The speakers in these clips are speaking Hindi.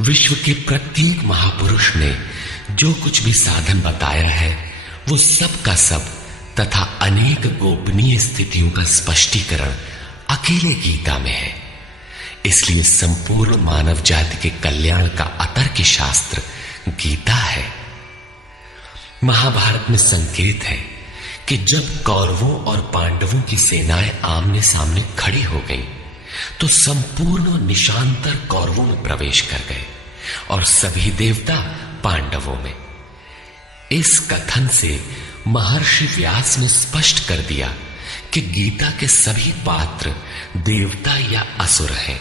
विश्व के प्रत्येक महापुरुष ने जो कुछ भी साधन बताया है वो सब का सब तथा अनेक गोपनीय स्थितियों का स्पष्टीकरण अकेले गीता में है। इसलिए संपूर्ण मानव जाति के कल्याण का अतर्क शास्त्र गीता है। महाभारत में संकेत है कि जब कौरवों और पांडवों की सेनाएं आमने सामने खड़ी हो गईं, तो संपूर्ण निशांतर कौरवों में प्रवेश कर गए और सभी देवता पांडवों में। इस कथन से महर्षि व्यास ने स्पष्ट कर दिया कि गीता के सभी पात्र देवता या असुर हैं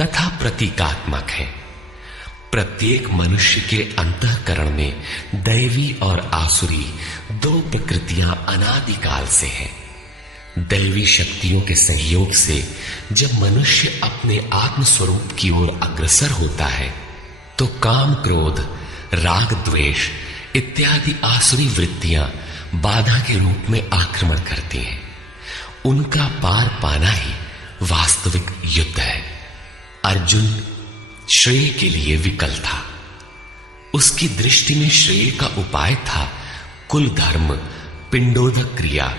तथा प्रतीकात्मक हैं। प्रत्येक मनुष्य के अंतःकरण में दैवी और आसुरी दो प्रकृतियां अनादिकाल से हैं। दैवी शक्तियों के सहयोग से जब मनुष्य अपने आत्म स्वरूप की ओर अग्रसर होता है तो काम, क्रोध, राग, द्वेष इत्यादि आसुरी वृत्तियां बाधा के रूप में आक्रमण करती हैं। उनका पार पाना ही वास्तविक युद्ध है। अर्जुन श्रेय के लिए विकल था। उसकी दृष्टि में श्रेय का उपाय था कुल धर्म, पिंडोदक क्रिया,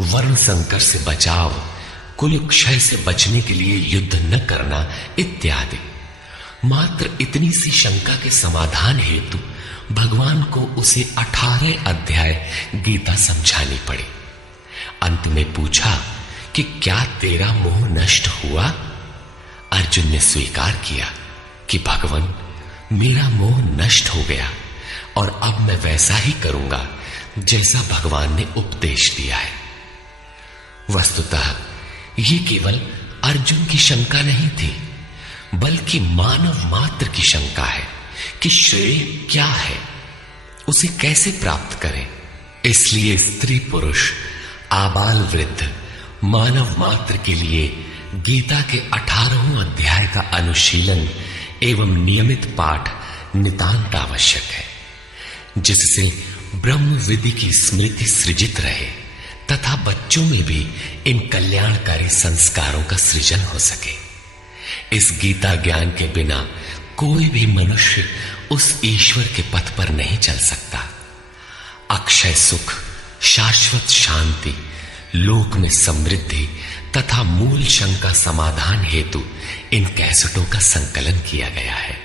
वर्ण संकर से बचाव, कुल क्षय से बचने के लिए युद्ध न करना इत्यादि। मात्र इतनी सी शंका के समाधान हेतु भगवान को उसे 18 अध्याय गीता समझानी पड़ी। अंत में पूछा कि क्या तेरा मोह नष्ट हुआ? अर्जुन ने स्वीकार किया कि भगवान, मेरा मोह नष्ट हो गया और अब मैं वैसा ही करूंगा जैसा भगवान ने उपदेश दिया है। वस्तुतः ये केवल अर्जुन की शंका नहीं थी, बल्कि मानव मात्र की शंका है कि श्रेय क्या है, उसे कैसे प्राप्त करें। इसलिए स्त्री पुरुष, आबाल वृद्ध, मानव मात्र के लिए गीता के 18वें अध्याय का अनुशीलन एवं नियमित पाठ नितांत आवश्यक है, जिससे ब्रह्म विधि की स्मृति सृजित रहे तथा बच्चों में भी इन कल्याणकारी संस्कारों का सृजन हो सके। इस गीता ज्ञान के बिना कोई भी मनुष्य उस ईश्वर के पथ पर नहीं चल सकता। अक्षय सुख, शाश्वत शांति, लोक में समृद्धि तथा मूल शंका समाधान हेतु इन कैसेटों का संकलन किया गया है।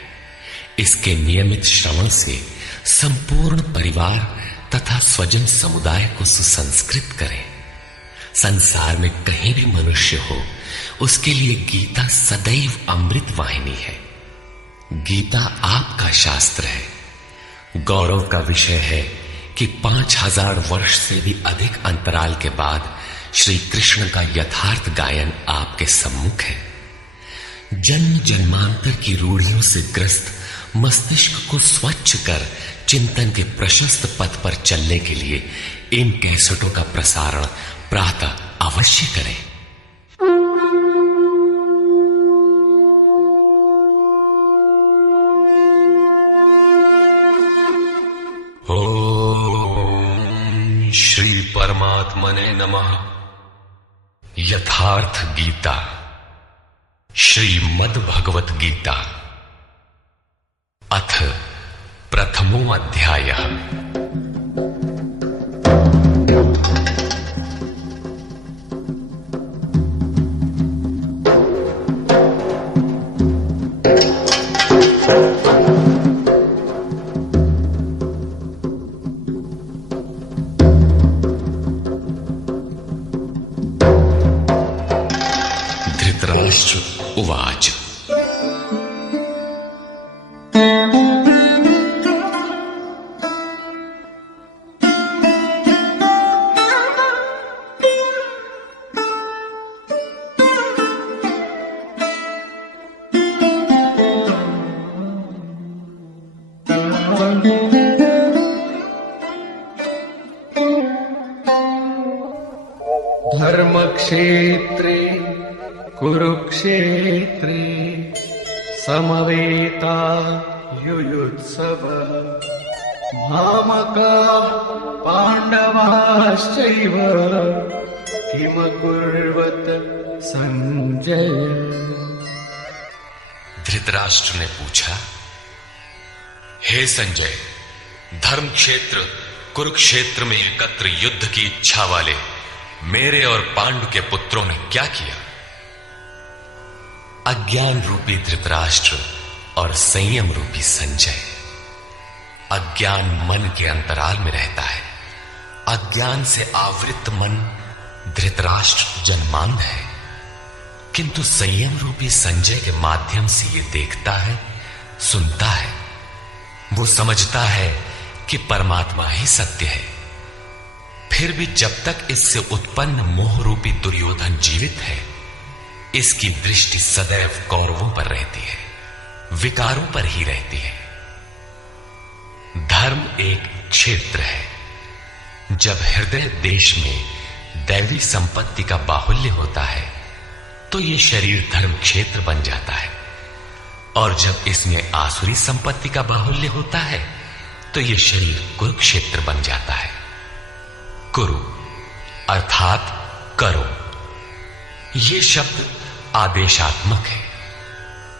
इसके नियमित श्रवण से संपूर्ण परिवार तथा स्वजन समुदाय को सुसंस्कृत करें। संसार में कहीं भी मनुष्य हो, उसके लिए गीता सदैव अमृत वाहिनी है। गीता आपका शास्त्र है। गौरव का विषय है कि 5000 वर्ष से भी अधिक अंतराल के बाद श्री कृष्ण का यथार्थ गायन आपके सम्मुख है। जन्म जन्मांतर की रूढ़ियों से ग्रस्त मस्तिष्क को स्वच्छ कर चिंतन के प्रशस्त पथ पर चलने के लिए इन कैसेटों का प्रसारण प्रातः अवश्य करें। ओम श्री परमात्मने नमः। यथार्थ गीता, श्रीमद् भगवत गीता, अथ प्रथमो अध्यायः। धृतराष्ट्र उवाच। धर्मक्षेत्रे कुरुक्षेत्रे समवेता युयुत्सव मामकाः पाण्डवाश्चैव किमकुर्वत संजय। धृतराष्ट्र ने पूछा, हे संजय, धर्म क्षेत्र कुरुक्षेत्र में एकत्र युद्ध की इच्छा वाले मेरे और पांडु के पुत्रों ने क्या किया? अज्ञान रूपी धृतराष्ट्र और संयम रूपी संजय। अज्ञान मन के अंतराल में रहता है। अज्ञान से आवृत मन धृतराष्ट्र जन्मांध है, किंतु संयम रूपी संजय के माध्यम से यह देखता है, सुनता है। वो समझता है कि परमात्मा ही सत्य है। फिर भी जब तक इससे उत्पन्न मोह रूपी दुर्योधन जीवित है, इसकी दृष्टि सदैव कौरवों पर रहती है, विकारों पर ही रहती है। धर्म एक क्षेत्र है। जब हृदय देश में दैवी संपत्ति का बाहुल्य होता है तो यह शरीर धर्म क्षेत्र बन जाता है, और जब इसमें आसुरी संपत्ति का बाहुल्य होता है तो यह शरीर कुरुक्षेत्र बन जाता है। कुरु अर्थात करो। यह शब्द आदेशात्मक है।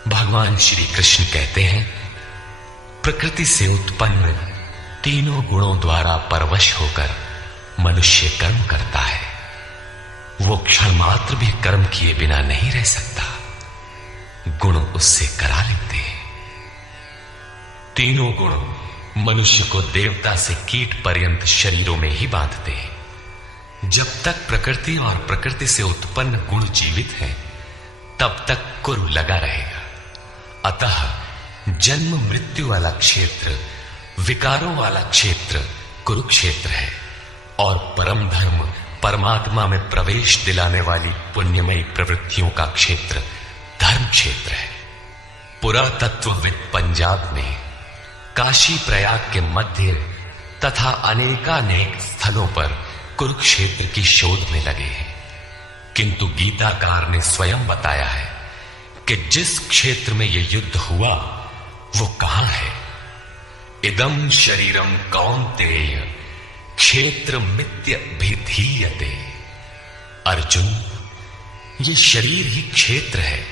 भगवान श्री कृष्ण कहते हैं, प्रकृति से उत्पन्न तीनों गुणों द्वारा परवश होकर मनुष्य कर्म करता है। वो क्षण मात्र भी कर्म किए बिना नहीं रह सकता। गुण उससे करा लेते हैं। तीनों गुण मनुष्य को देवता से कीट पर्यंत शरीरों में ही बांधते हैं। जब तक प्रकृति और प्रकृति से उत्पन्न गुण जीवित हैं, तब तक कुरु लगा रहेगा। अतः जन्म मृत्यु वाला क्षेत्र, विकारों वाला क्षेत्र कुरुक्षेत्र है, और परम धर्म परमात्मा में प्रवेश दिलाने वाली पुण्यमयी प्रवृत्तियों का क्षेत्र धर्म क्षेत्र है। पुरातत्वविद पंजाब में काशी प्रयाग के मध्य तथा अनेकानेक स्थलों पर कुरुक्षेत्र की शोध में लगे हैं, किंतु गीताकार ने स्वयं बताया है कि जिस क्षेत्र में यह युद्ध हुआ वो कहां है। इदं शरीरम कौन्तेय क्षेत्र मित्य भिधीयते। अर्जुन, ये शरीर ही क्षेत्र है,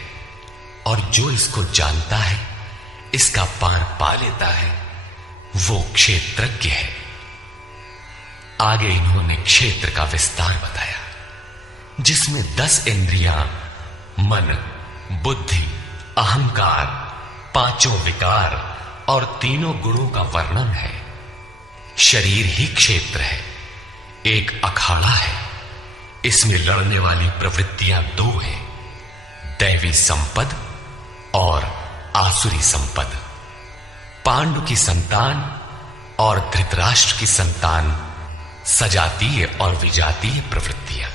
और जो इसको जानता है, इसका पार पा लेता है, वो क्षेत्रज्ञ है। आगे इन्होंने क्षेत्र का विस्तार बताया, जिसमें 10 इंद्रियां, मन, बुद्धि, अहंकार, 5 विकार और 3 गुणों का वर्णन है। शरीर ही क्षेत्र है, एक अखाड़ा है। इसमें लड़ने वाली प्रवृत्तियां 2 हैं, दैवी संपद और आसुरी संपद। पांडु की संतान और धृतराष्ट्र की संतान सजातीय और विजातीय प्रवृत्तियां।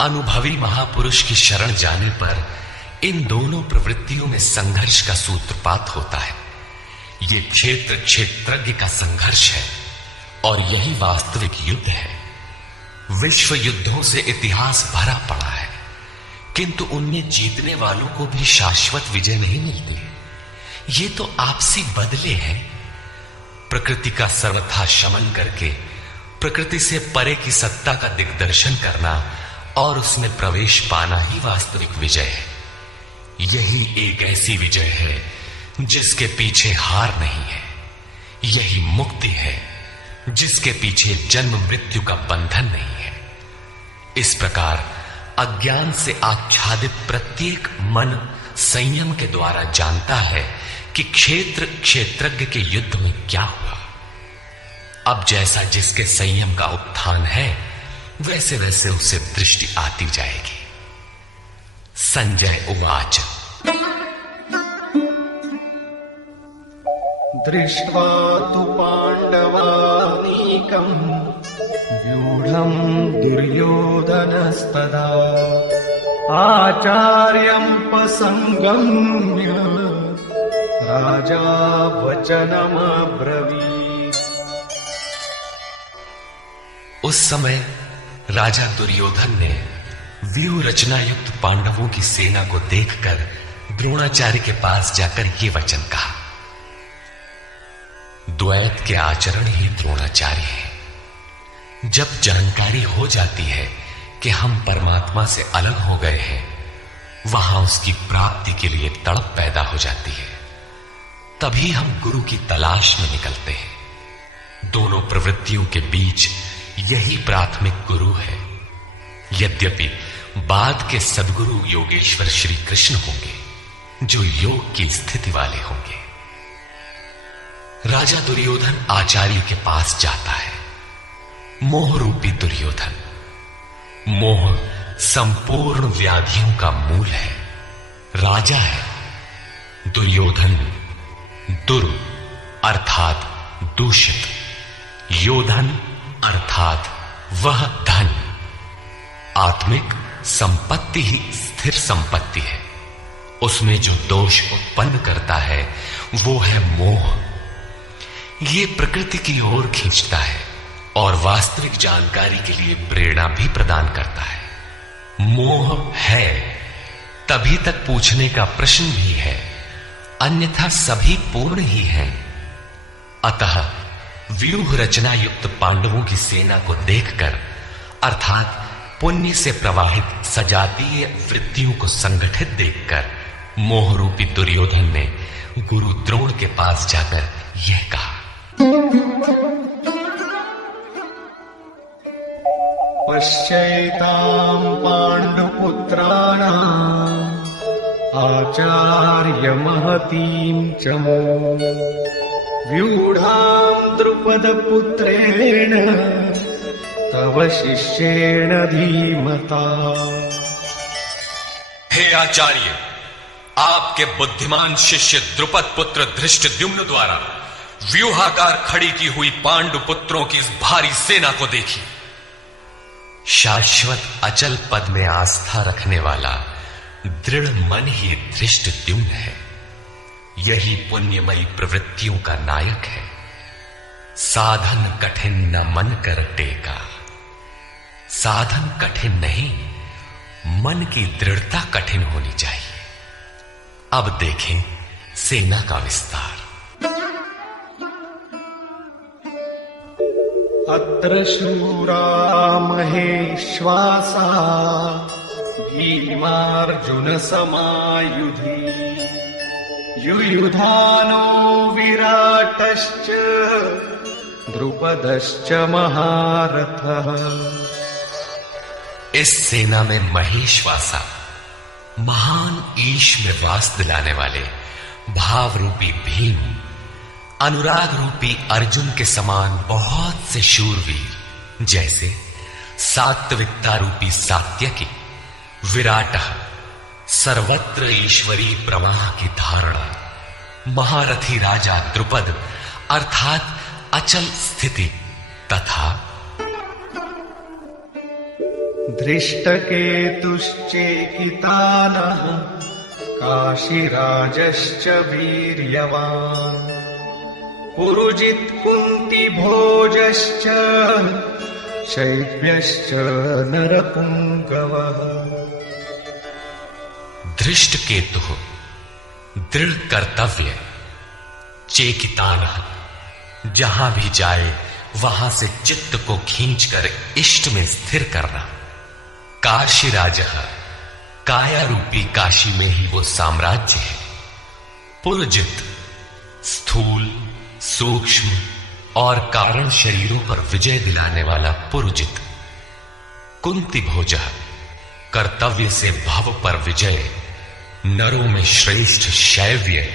अनुभवी महापुरुष की शरण जाने पर इन दोनों प्रवृत्तियों में संघर्ष का सूत्रपात होता है। ये क्षेत्र क्षेत्रज्ञ का संघर्ष है, और यही वास्तविक युद्ध है। विश्व युद्धों से इतिहास भरा पड़ा है, किंतु उनमें जीतने वालों को भी शाश्वत विजय नहीं मिलती। ये तो आपसी बदले हैं। प्रकृति का सर्वथा शमन करके प्रकृति से परे की सत्ता का दिग्दर्शन करना और उसमें प्रवेश पाना ही वास्तविक विजय है। यही एक ऐसी विजय है जिसके पीछे हार नहीं है। यही मुक्ति है जिसके पीछे जन्म मृत्यु का बंधन नहीं है। इस प्रकार अज्ञान से आच्छादित प्रत्येक मन संयम के द्वारा जानता है कि क्षेत्र क्षेत्रज्ञ के युद्ध में क्या हुआ। अब जैसा जिसके संयम का उत्थान है, वैसे वैसे उसे दृष्टि आती जाएगी। संजय उवाच। दृष्ट्वा तु पाण्डवानीकम् व्यूढम् दुर्योधनस्तदा आचार्यमुपसंगम्य राजा वचनमब्रवीत्। उस समय राजा दुर्योधन ने व्यूह रचना युक्त पांडवों की सेना को देखकर द्रोणाचार्य के पास जाकर ये वचन कहा। द्वैत के आचरण ही द्रोणाचार्य है। जब जानकारी हो जाती है कि हम परमात्मा से अलग हो गए हैं, वहां उसकी प्राप्ति के लिए तड़प पैदा हो जाती है। तभी हम गुरु की तलाश में निकलते हैं। दोनों प्रवृत्तियों के बीच यही प्राथमिक गुरु है। यद्यपि बाद के सद्गुरु योगेश्वर श्री कृष्ण होंगे, जो योग की स्थिति वाले होंगे। राजा दुर्योधन आचार्य के पास जाता है। मोह रूपी दुर्योधन। मोह संपूर्ण व्याधियों का मूल है। राजा है, दुर्योधन दुर अर्थात दूषित, योधन अर्थात वह धन। आत्मिक संपत्ति ही स्थिर संपत्ति है। उसमें जो दोष उत्पन्न करता है वो है मोह। ये प्रकृति की ओर खींचता है और वास्तविक जानकारी के लिए प्रेरणा भी प्रदान करता है। मोह है तभी तक पूछने का प्रश्न भी है, अन्यथा सभी पूर्ण ही हैं। अतः व्यूह रचना युक्त पांडवों की सेना को देखकर, अर्थात पुण्य से प्रवाहित सजातीय वृत्तियों को संगठित देखकर, मोह रूपी दुर्योधन ने गुरु द्रोण के पास जाकर यह कहा। पश्यैतां पाण्डुपुत्राणाम् आचार्य महतीं च व्यूढां द्रुपदपुत्रेण तव शिष्येण धीमता। हे आचार्य, आपके बुद्धिमान शिष्य द्रुपद पुत्र धृष्टद्युम्न द्वारा व्यूहाकार खड़ी की हुई पांडु पुत्रों की इस भारी सेना को देखी। शाश्वत अचल पद में आस्था रखने वाला दृढ़ मन ही धृष्टद्युम्न है। यही पुण्यमयी प्रवृत्तियों का नायक है। साधन कठिन न मन कर टेका। साधन कठिन नहीं, मन की दृढ़ता कठिन होनी चाहिए। अब देखें सेना का विस्तार। अत्र शूरा महेश्वासा भीमार्जुन समायुधि युयुधानो विराटश्च द्रुपदश्च महारथः। इस सेना में महेश्वासा, महान ईश में वास दिलाने वाले भाव रूपी भीम, अनुराग रूपी अर्जुन के समान बहुत से शूरवीर, जैसे सात्विकता रूपी सात्यकी, विराट सर्वत्र ईश्वरी प्रवाह की धारणा, महारथी राजा द्रुपद अर्थात अचल स्थिति, तथा धृष्टकेतुश्चेकितानः काशीराजश्च वीर्यवान् पुरुजित् कुन्ती भोजश्च शैब्यश्च नरपुंगवः। धृष्ट केतु दृढ़ कर्तव्य, चेकितान जहां भी जाए वहां से चित्त को खींचकर इष्ट में स्थिर करना, काशीराज काया रूपी काशी में ही वो साम्राज्य है, पुरजित स्थूल सूक्ष्म और कारण शरीरों पर विजय दिलाने वाला पुरुजित, कुंती भोज कर्तव्य से भव पर विजय, नरों में श्रेष्ठ शैव्य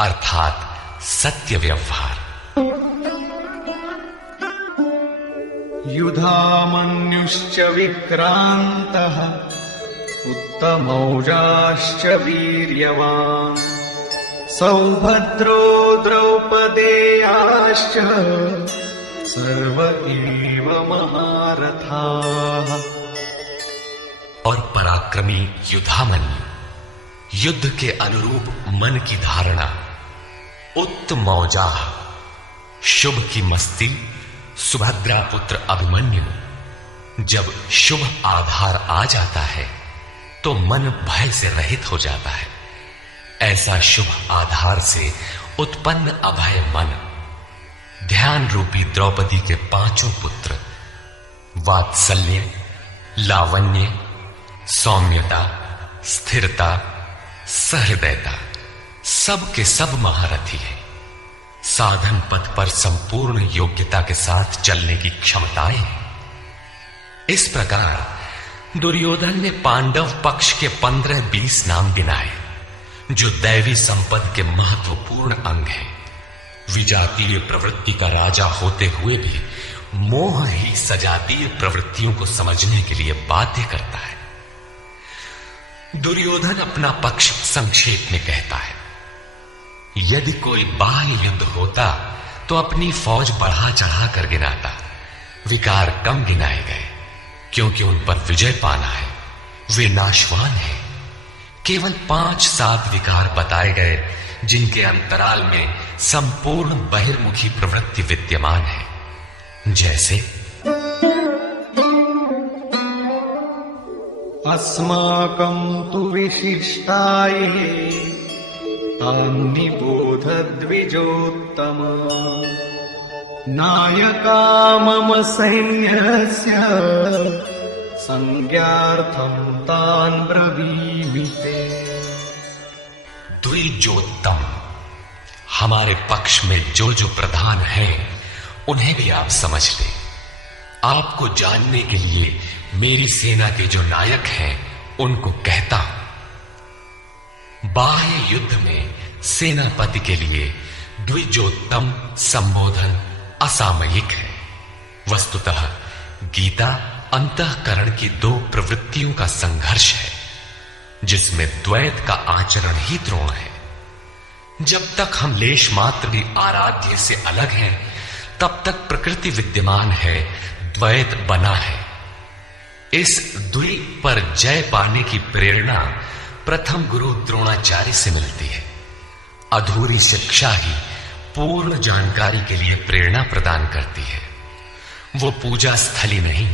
अर्थात सत्य व्यवहार, युधामन्युश्च विक्रान्तः उत्तमौजाश्च वीर्यवान् सौभद्रो द्रौपदेयाश्च सर्व एव महारथाः। और पराक्रमी युधामन्यु, युद्ध के अनुरूप मन की धारणा, उत्तमौजा शुभ की मस्ती, सुभद्रा पुत्र अभिमन्यु। जब शुभ आधार आ जाता है तो मन भय से रहित हो जाता है। ऐसा शुभ आधार से उत्पन्न अभय मन, ध्यान रूपी द्रौपदी के पांचों पुत्र वात्सल्य, लावण्य, सौम्यता, स्थिरता, सहृदयता, सब के सब महारथी है। साधन पथ पर संपूर्ण योग्यता के साथ चलने की क्षमताएं हैं। इस प्रकार दुर्योधन ने पांडव पक्ष के 15-20 नाम गिनाए, जो दैवी संपद के महत्वपूर्ण अंग हैं। विजातीय प्रवृत्ति का राजा होते हुए भी मोह ही सजातीय प्रवृत्तियों को समझने के लिए बाध्य करता है। दुर्योधन अपना पक्ष संक्षेप में कहता है, यदि कोई बाह्य युद्ध होता तो अपनी फौज बढ़ा चढ़ा कर गिनाता। विकार कम गिनाए गए, क्योंकि उन पर विजय पाना है। वे नाशवान हैं। केवल 5-7 विकार बताए गए, जिनके अंतराल में संपूर्ण बहिर्मुखी प्रवृत्ति विद्यमान है। जैसे अस्माकं तु विशिष्टाये तान्निबोध द्विजोत्तम नायका मम सैन्यस्य संज्ञार्थं तान् ब्रवीमि ते। द्विजोत्तम, हमारे पक्ष में जो जो प्रधान हैं उन्हें भी आप समझ लें। आपको जानने के लिए मेरी सेना के जो नायक हैं उनको कहता हूं। बाह्य युद्ध में सेनापति के लिए द्विजोत्तम संबोधन असामयिक है। वस्तुतः गीता अंतःकरण की 2 प्रवृत्तियों का संघर्ष है, जिसमें द्वैत का आचरण ही द्रोण है। जब तक हम लेश मात्र भी आराध्य से अलग हैं, तब तक प्रकृति विद्यमान है, द्वैत बना है। इस द्वि पर जय पाने की प्रेरणा प्रथम गुरु द्रोणाचार्य से मिलती है। अधूरी शिक्षा ही पूर्ण जानकारी के लिए प्रेरणा प्रदान करती है। वो पूजा स्थली नहीं,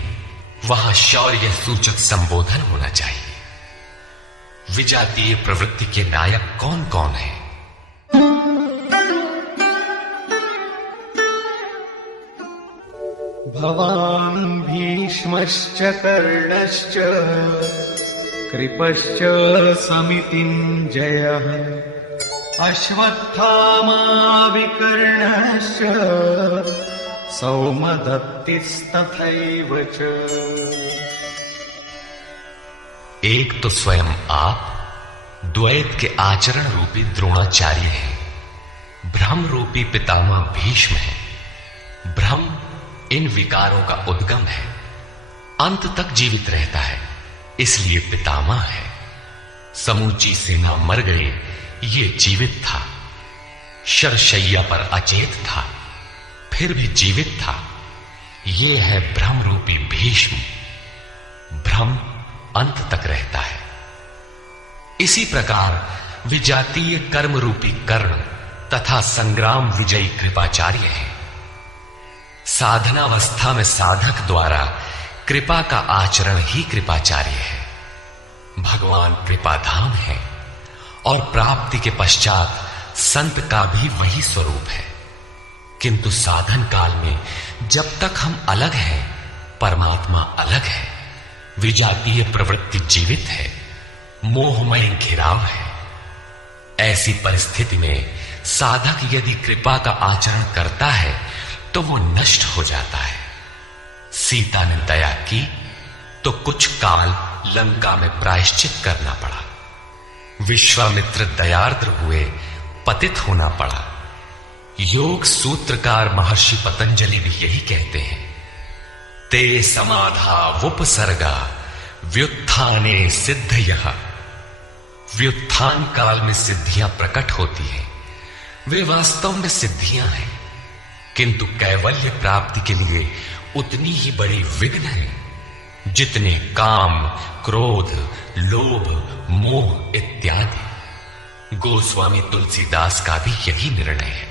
वहां शौर्य सूचक संबोधन होना चाहिए। विजातीय प्रवृत्ति के नायक कौन कौन है? भवान् भीष्मश्च कर्णश्च कृपश्च समितिञ्जयः अश्वत्थामा विकर्णश्च सौमदत्तिस्तथैव च। एक तो स्वयं आप द्वैत के आचरण रूपी द्रोणाचार्य हैं। भ्रम रूपी पितामह भीष्म है। भ्रम इन विकारों का उद्गम है, अंत तक जीवित रहता है, इसलिए पितामह है। समूची सेना मर गई, ये जीवित था। शरशैया पर अचेत था, फिर भी जीवित था। ये है भ्रम रूपी भीष्म। भ्रम अंत तक रहता है। इसी प्रकार विजातीय कर्म रूपी कर्ण तथा संग्राम विजयी कृपाचार्य है। साधनावस्था में साधक द्वारा कृपा का आचरण ही कृपाचार्य है। भगवान कृपाधाम है और प्राप्ति के पश्चात संत का भी वही स्वरूप है। किंतु साधन काल में जब तक हम अलग हैं, परमात्मा अलग है। विजातीय प्रवृत्ति जीवित है, मोहमय घिराव है। ऐसी परिस्थिति में साधक यदि कृपा का आचरण करता है तो वो नष्ट हो जाता है। सीता ने दया की तो कुछ काल लंका में प्रायश्चित करना पड़ा। विश्वामित्र दयार्द्र हुए, पतित होना पड़ा। योग सूत्रकार महर्षि पतंजलि भी यही कहते हैं, ते समाधा वुपसर्गा व्युत्थाने सिद्धयः। व्युत्थान काल में सिद्धियां प्रकट होती हैं, वे वास्तव में सिद्धियां हैं, किंतु कैवल्य प्राप्ति के लिए उतनी ही बड़ी विघ्न है जितने काम, क्रोध, लोभ, मोह इत्यादि। गोस्वामी तुलसीदास का भी यही निर्णय है।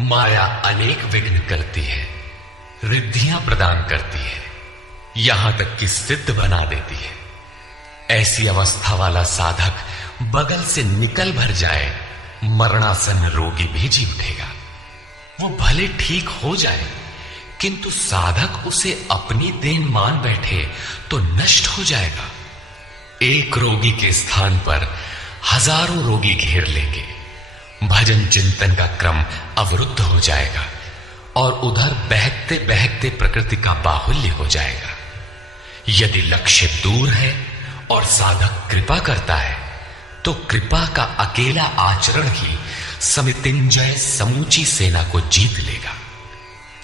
माया अनेक विघ्न करती है, रिद्धियां प्रदान करती है, यहां तक कि सिद्ध बना देती है। ऐसी अवस्था वाला साधक बगल से निकल भर जाए, मरणासन्न रोगी भी जी उठेगा। वो भले ठीक हो जाए, किंतु साधक उसे अपनी देन मान बैठे तो नष्ट हो जाएगा। एक रोगी के स्थान पर हजारों रोगी घेर लेंगे। भजन चिंतन का क्रम अवरुद्ध हो जाएगा और उधर बहकते बहकते प्रकृति का बाहुल्य हो जाएगा। यदि लक्ष्य दूर है और साधक कृपा करता है तो कृपा का अकेला आचरण ही समितिंजय समूची सेना को जीत लेगा।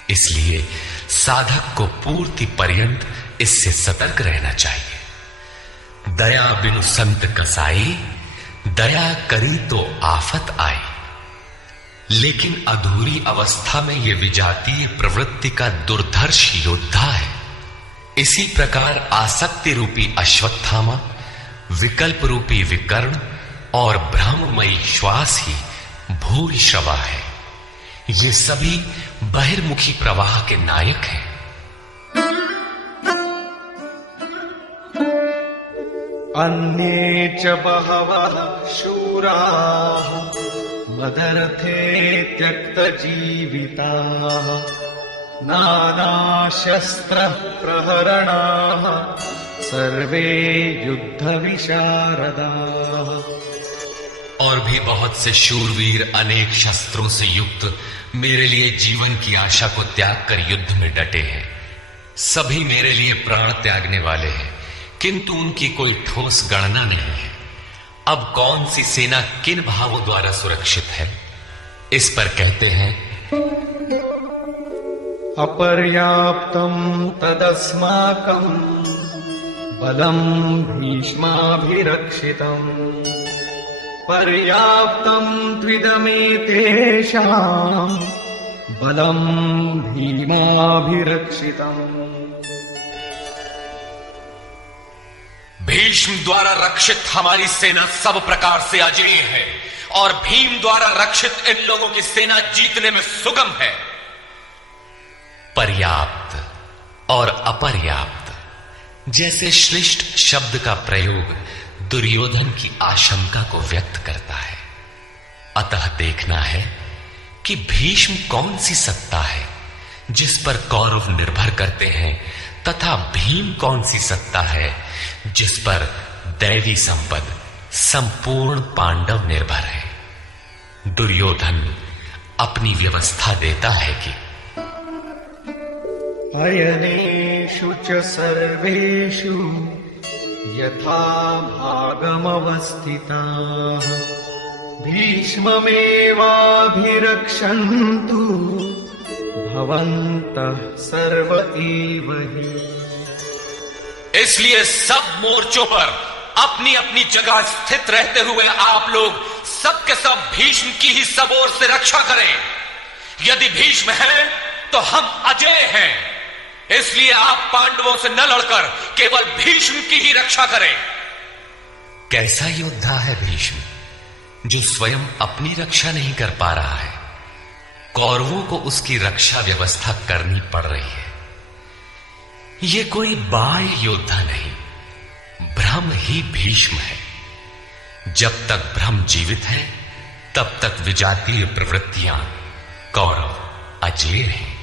इसलिए साधक को पूर्ति पर्यंत इससे सतर्क रहना चाहिए। दया बिनु संत कसाई, दया करी तो आफत आई। लेकिन अधूरी अवस्था में यह विजातीय प्रवृत्ति का दुर्धर्ष योद्धा है। इसी प्रकार आसक्ति रूपी अश्वत्थामा, विकल्प रूपी विकर्ण और भ्रममयी श्वास ही भूरिश्रवा है। ये सभी बहिर्मुखी प्रवाह के नायक हैं। अन्ये च बहवः शूराः मदर्थे त्यक्तजीविताः नानाशस्त्रः प्रहरणाः सर्वे युद्धविशारदाः। और भी बहुत से शूरवीर अनेक शस्त्रों से युक्त मेरे लिए जीवन की आशा को त्याग कर युद्ध में डटे हैं। सभी मेरे लिए प्राण त्यागने वाले हैं, किंतु उनकी कोई ठोस गणना नहीं है। अब कौन सी सेना किन भावों द्वारा सुरक्षित है, इस पर कहते हैं अपर्याप्तं तदस्माकं बलं भीष्माभिरक्षितम् पर्याप्तं त्विदमेतेषां बलं भीमाभिरक्षितम्। भीष्म द्वारा रक्षित हमारी सेना सब प्रकार से अजेय है और भीम द्वारा रक्षित इन लोगों की सेना जीतने में सुगम है। पर्याप्त और अपर्याप्त जैसे श्लिष्ट शब्द का प्रयोग दुर्योधन की आशंका को व्यक्त करता है। अतः देखना है कि भीष्म कौन सी सत्ता है जिस पर कौरव निर्भर करते हैं, तथा भीम कौन सी सत्ता है जिस पर दैवी संपद संपूर्ण पांडव निर्भर है। दुर्योधन अपनी व्यवस्था देता है कि अयनेषु च सर्वेषु यथा भागमवस्थिताः भीष्ममेवाभिरक्षन्तु भवन्तः सर्व एव हि। इसलिए सब मोर्चों पर अपनी अपनी जगह स्थित रहते हुए आप लोग सबके सब भीष्म की ही सब ओर से रक्षा करें। यदि भीष्म है तो हम अजेय हैं, इसलिए आप पांडवों से न लड़कर केवल भीष्म की ही रक्षा करें। कैसा योद्धा है भीष्म, जो स्वयं अपनी रक्षा नहीं कर पा रहा है, कौरवों को उसकी रक्षा व्यवस्था करनी पड़ रही है। यह कोई बाह्य योद्धा नहीं, ब्रह्म ही भीष्म है। जब तक ब्रह्म जीवित है तब तक विजातीय प्रवृत्तियां कौरव अजेय हैं।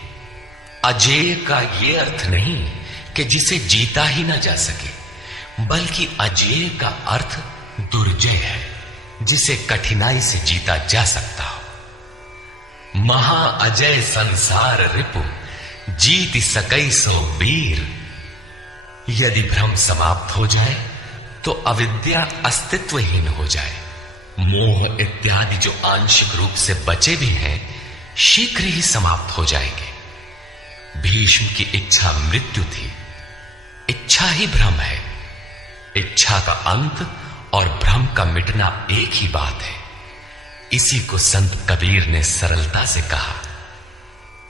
अजेय का यह अर्थ नहीं कि जिसे जीता ही ना जा सके, बल्कि अजेय का अर्थ दुर्जय है, जिसे कठिनाई से जीता जा सकता हो। महाअजय संसार रिपु जीत सकई सो वीर। यदि भ्रम समाप्त हो जाए तो अविद्या अस्तित्वहीन हो जाए। मोह इत्यादि जो आंशिक रूप से बचे भी हैं, शीघ्र ही समाप्त हो जाएंगे। भीष्म की इच्छा मृत्यु थी, इच्छा ही भ्रम है। इच्छा का अंत और भ्रम का मिटना एक ही बात है। इसी को संत कबीर ने सरलता से कहा,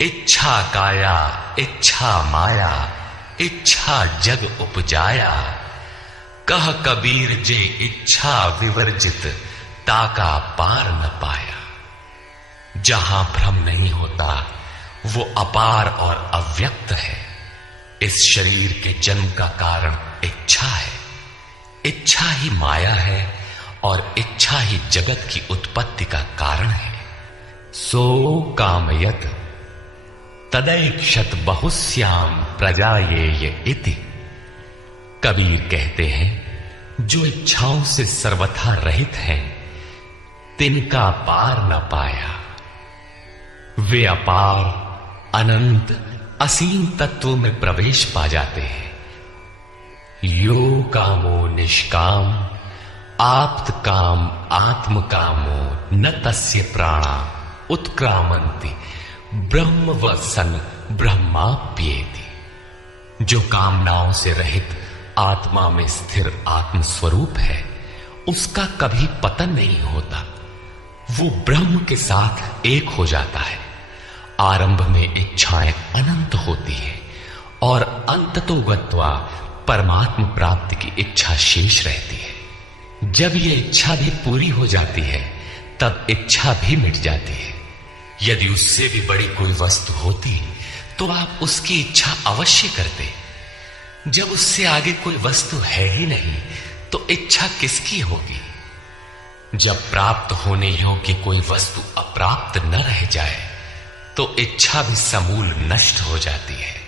इच्छा काया इच्छा माया इच्छा जग उपजाया। कह कबीर जे इच्छा विवर्जित ताका पार न पाया। जहां भ्रम नहीं होता वो अपार और अव्यक्त है। इस शरीर के जन्म का कारण इच्छा है, इच्छा ही माया है और इच्छा ही जगत की उत्पत्ति का कारण है। सो कामयत तदैक्षत बहुश्याम प्रजायेय इति। कबीर कहते हैं, जो इच्छाओं से सर्वथा रहित हैं, तिनका पार न पाया। वे अपार, अनंत, असीम तत्वों में प्रवेश पा जाते हैं। यो कामो निष्काम, आप्त काम आत्म कामो न तस्य प्राणा उत्क्रामंति ब्रह्मवसन ब्रह्माप्येति। जो कामनाओं से रहित आत्मा में स्थिर आत्म स्वरूप है, उसका कभी पतन नहीं होता। वो ब्रह्म के साथ एक हो जाता है। आरंभ में इच्छाएं अनंत होती है और अंततो गत्वा परमात्म प्राप्ति की इच्छा शेष रहती है। जब यह इच्छा भी पूरी हो जाती है, तब इच्छा भी मिट जाती है। यदि उससे भी बड़ी कोई वस्तु होती तो आप उसकी इच्छा अवश्य करते। जब उससे आगे कोई वस्तु है ही नहीं, तो इच्छा किसकी होगी? जब प्राप्त होने योग्य कोई वस्तु अप्राप्त न रह जाए, तो इच्छा भी समूल नष्ट हो जाती है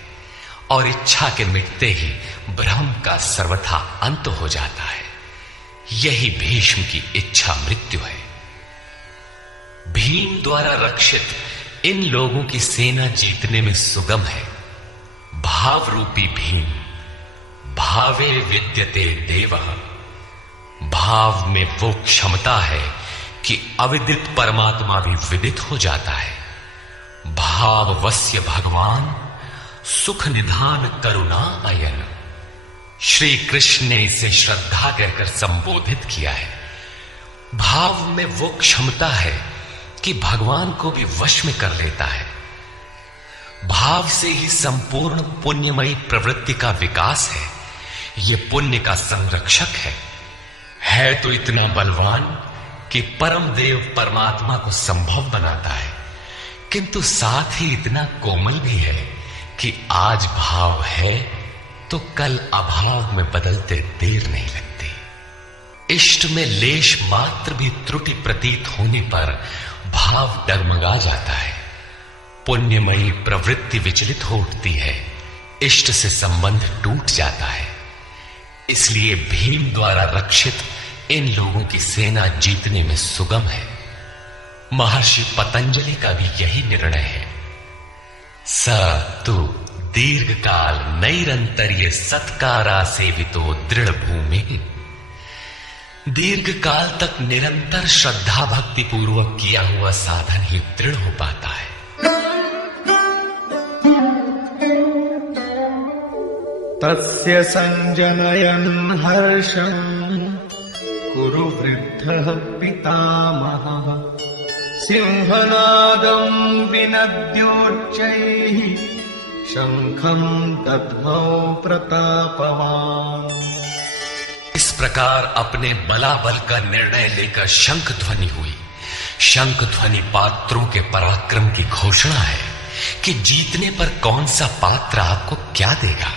और इच्छा के मिटते ही ब्रह्म का सर्वथा अंत हो जाता है। यही भीष्म की इच्छा मृत्यु है। भीम द्वारा रक्षित इन लोगों की सेना जीतने में सुगम है। भाव रूपी भीम, भावे विद्यते देवः। भाव में वो क्षमता है कि अविदित परमात्मा भी विदित हो जाता है। भाववस्य भगवान सुख निधान करुणा अयन। श्री कृष्ण ने इसे श्रद्धा कहकर संबोधित किया है। भाव में वो क्षमता है कि भगवान को भी वश में कर लेता है। भाव से ही संपूर्ण पुण्यमयी प्रवृत्ति का विकास है। यह पुण्य का संरक्षक है तो इतना बलवान कि परम देव परमात्मा को संभव बनाता है, किंतु साथ ही इतना कोमल भी है कि आज भाव है तो कल अभाव में बदलते देर नहीं लगती। इष्ट में लेश मात्र भी त्रुटि प्रतीत होने पर भाव डगमगा जाता है। पुण्यमयी प्रवृत्ति विचलित हो उठती है, इष्ट से संबंध टूट जाता है। इसलिए भीम द्वारा रक्षित इन लोगों की सेना जीतने में सुगम है। महर्षि पतंजलि का भी यही निर्णय है। स तु दीर्घ काल नैरंतर्य सत्कारा सेवितो दृढ़ भूमि। दीर्घ काल तक निरंतर श्रद्धा भक्ति पूर्वक किया हुआ साधन ही दृढ़ हो पाता है। तस्य संजनयन् हर्षम् कुरु वृद्धः पितामहः। सिंहनादं विनद्योच्चैः शंखं दद्मौ प्रतापवान्। इस प्रकार अपने बलाबल का निर्णय लेकर शंख ध्वनि हुई। शंख ध्वनि पात्रों के पराक्रम की घोषणा है कि जीतने पर कौन सा पात्र आपको क्या देगा।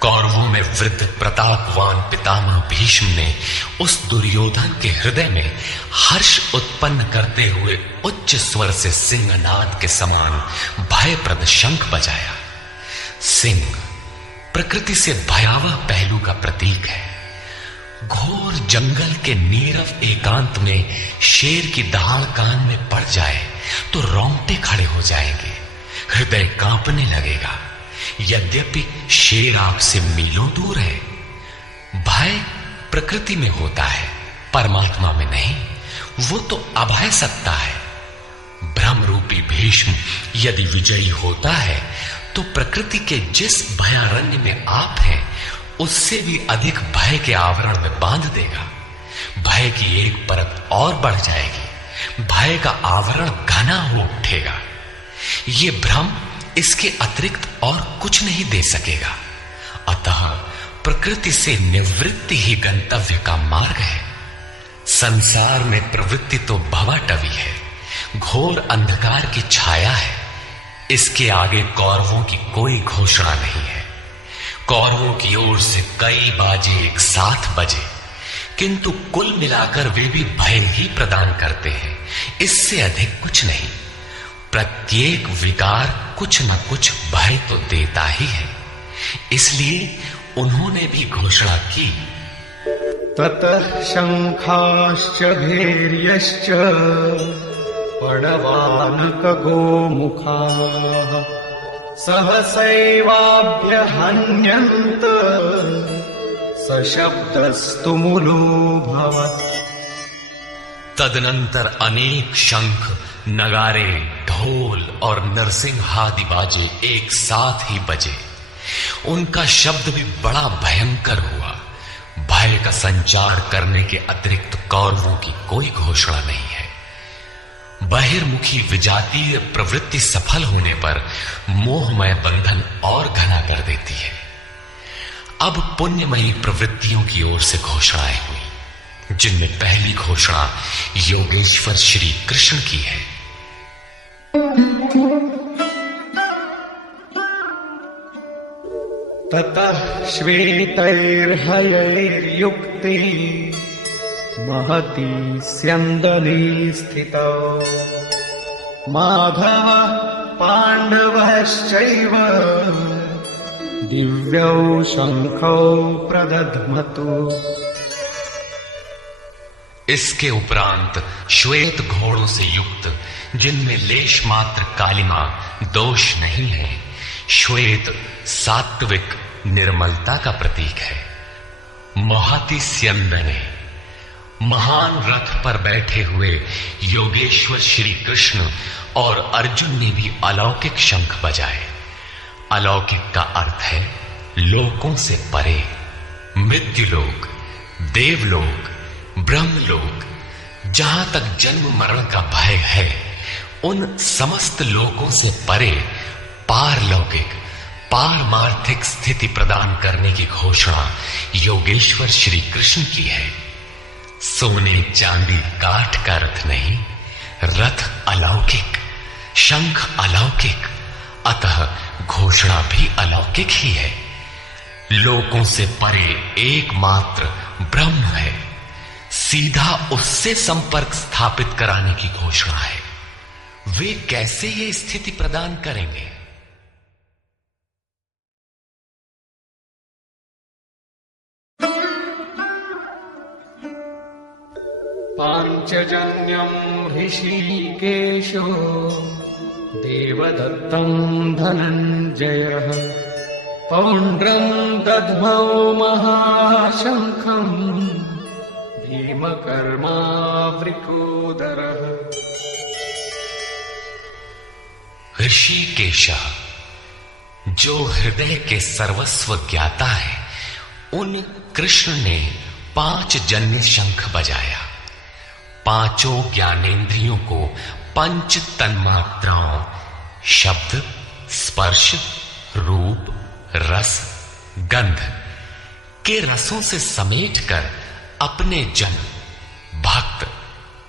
कौरवों में वृद्ध प्रतापवान पितामह भीष्म ने उस दुर्योधन के हृदय में हर्ष उत्पन्न करते हुए उच्च स्वर से सिंहनाद के समान भयप्रद शंख बजाया। सिंह प्रकृति से भयावह पहलू का प्रतीक है। घोर जंगल के नीरव एकांत में शेर की दहाड़ कान में पड़ जाए तो रोंगटे खड़े हो जाएंगे, हृदय कांपने लगेगा। यद्यपि शेर आपसे मीलों दूर है। भय प्रकृति में होता है, परमात्मा में नहीं। वो तो अभय सत्ता है। ब्रह्म रूपी भीष्म यदि विजयी होता है तो प्रकृति के जिस भयारण्य में आप हैं, उससे भी अधिक भय के आवरण में बांध देगा। भय की एक परत और बढ़ जाएगी। भय का आवरण घना हो उठेगा। ये भ्रम इसके अतिरिक्त और कुछ नहीं दे सकेगा। अतः प्रकृति से निवृत्ति ही गंतव्य का मार्ग है। संसार में प्रवृत्ति तो भवाटवी है, घोर अंधकार की छाया है। इसके आगे कौरवों की कोई घोषणा नहीं है। कौरवों की ओर से कई बाजे एक साथ बजे, किंतु कुल मिलाकर वे भी भय ही प्रदान करते हैं, इससे अधिक कुछ नहीं। प्रत्येक विकार कुछ न कुछ भय तो देता ही है। इसलिए उन्होंने भी घोषणा की, ततः शङ्खाश्च भैर्यश्च पणवानकगोमुखाः सहसैवाभ्यहन्यन्त सशब्दस्तु मूलोऽभवत्। तदनंतर अनेक शंख, नगारे, ढोल और नरसिंहादि बाजे एक साथ ही बजे। उनका शब्द भी बड़ा भयंकर हुआ। भय का संचार करने के अतिरिक्त कौरवों की कोई घोषणा नहीं है। बहिर्मुखी विजातीय प्रवृत्ति सफल होने पर मोहमय बंधन और घना कर देती है। अब पुण्यमयी प्रवृत्तियों की ओर से घोषणाएं हुई, जिनमें पहली घोषणा योगेश्वर श्री कृष्ण की है। ततः श्वेतैर्हयैर्युक्ते महती स्यन्दने स्थितौ माधवः पाण्डवश्चैव दिव्यौ शङ्खौ प्रदध्मतु। इसके उपरांत श्वेत घोड़ों से युक्त, जिनमें लेश मात्र कालिमा दोष नहीं है, श्वेत सात्विक निर्मलता का प्रतीक है। महती स्यन्दने, महान रथ पर बैठे हुए योगेश्वर श्री कृष्ण और अर्जुन ने भी अलौकिक शंख बजाए। अलौकिक का अर्थ है लोकों से परे। मृत्युलोक, देवलोक, ब्रह्मलोक, जहां तक जन्म मरण का भय है, उन समस्त लोकों से परे पारलौकिक, पारमार्थिक स्थिति प्रदान करने की घोषणा योगेश्वर श्री कृष्ण की है। सोने चांदी काठ का रथ नहीं, रथ अलौकिक, शंख अलौकिक, अतः घोषणा भी अलौकिक ही है। लोकों से परे एकमात्र ब्रह्म है, सीधा उससे संपर्क स्थापित कराने की घोषणा है। वे कैसे ये स्थिति प्रदान करेंगे? पाञ्चजन्यम् ऋषिकेशो देवदत्तम् धनञ्जयः पौण्ड्रम् दद्मौ महाशङ्खम् भीमकर्मावृकोदरः। ऋषिकेश, जो हृदय के सर्वस्व ज्ञाता है, उन कृष्ण ने 5 जन्य शंख बजाया। पांचों ज्ञानेंद्रियों को पंच तन्मात्राओं शब्द, स्पर्श, रूप, रस, गंध के रसों से समेटकर अपने जन भक्त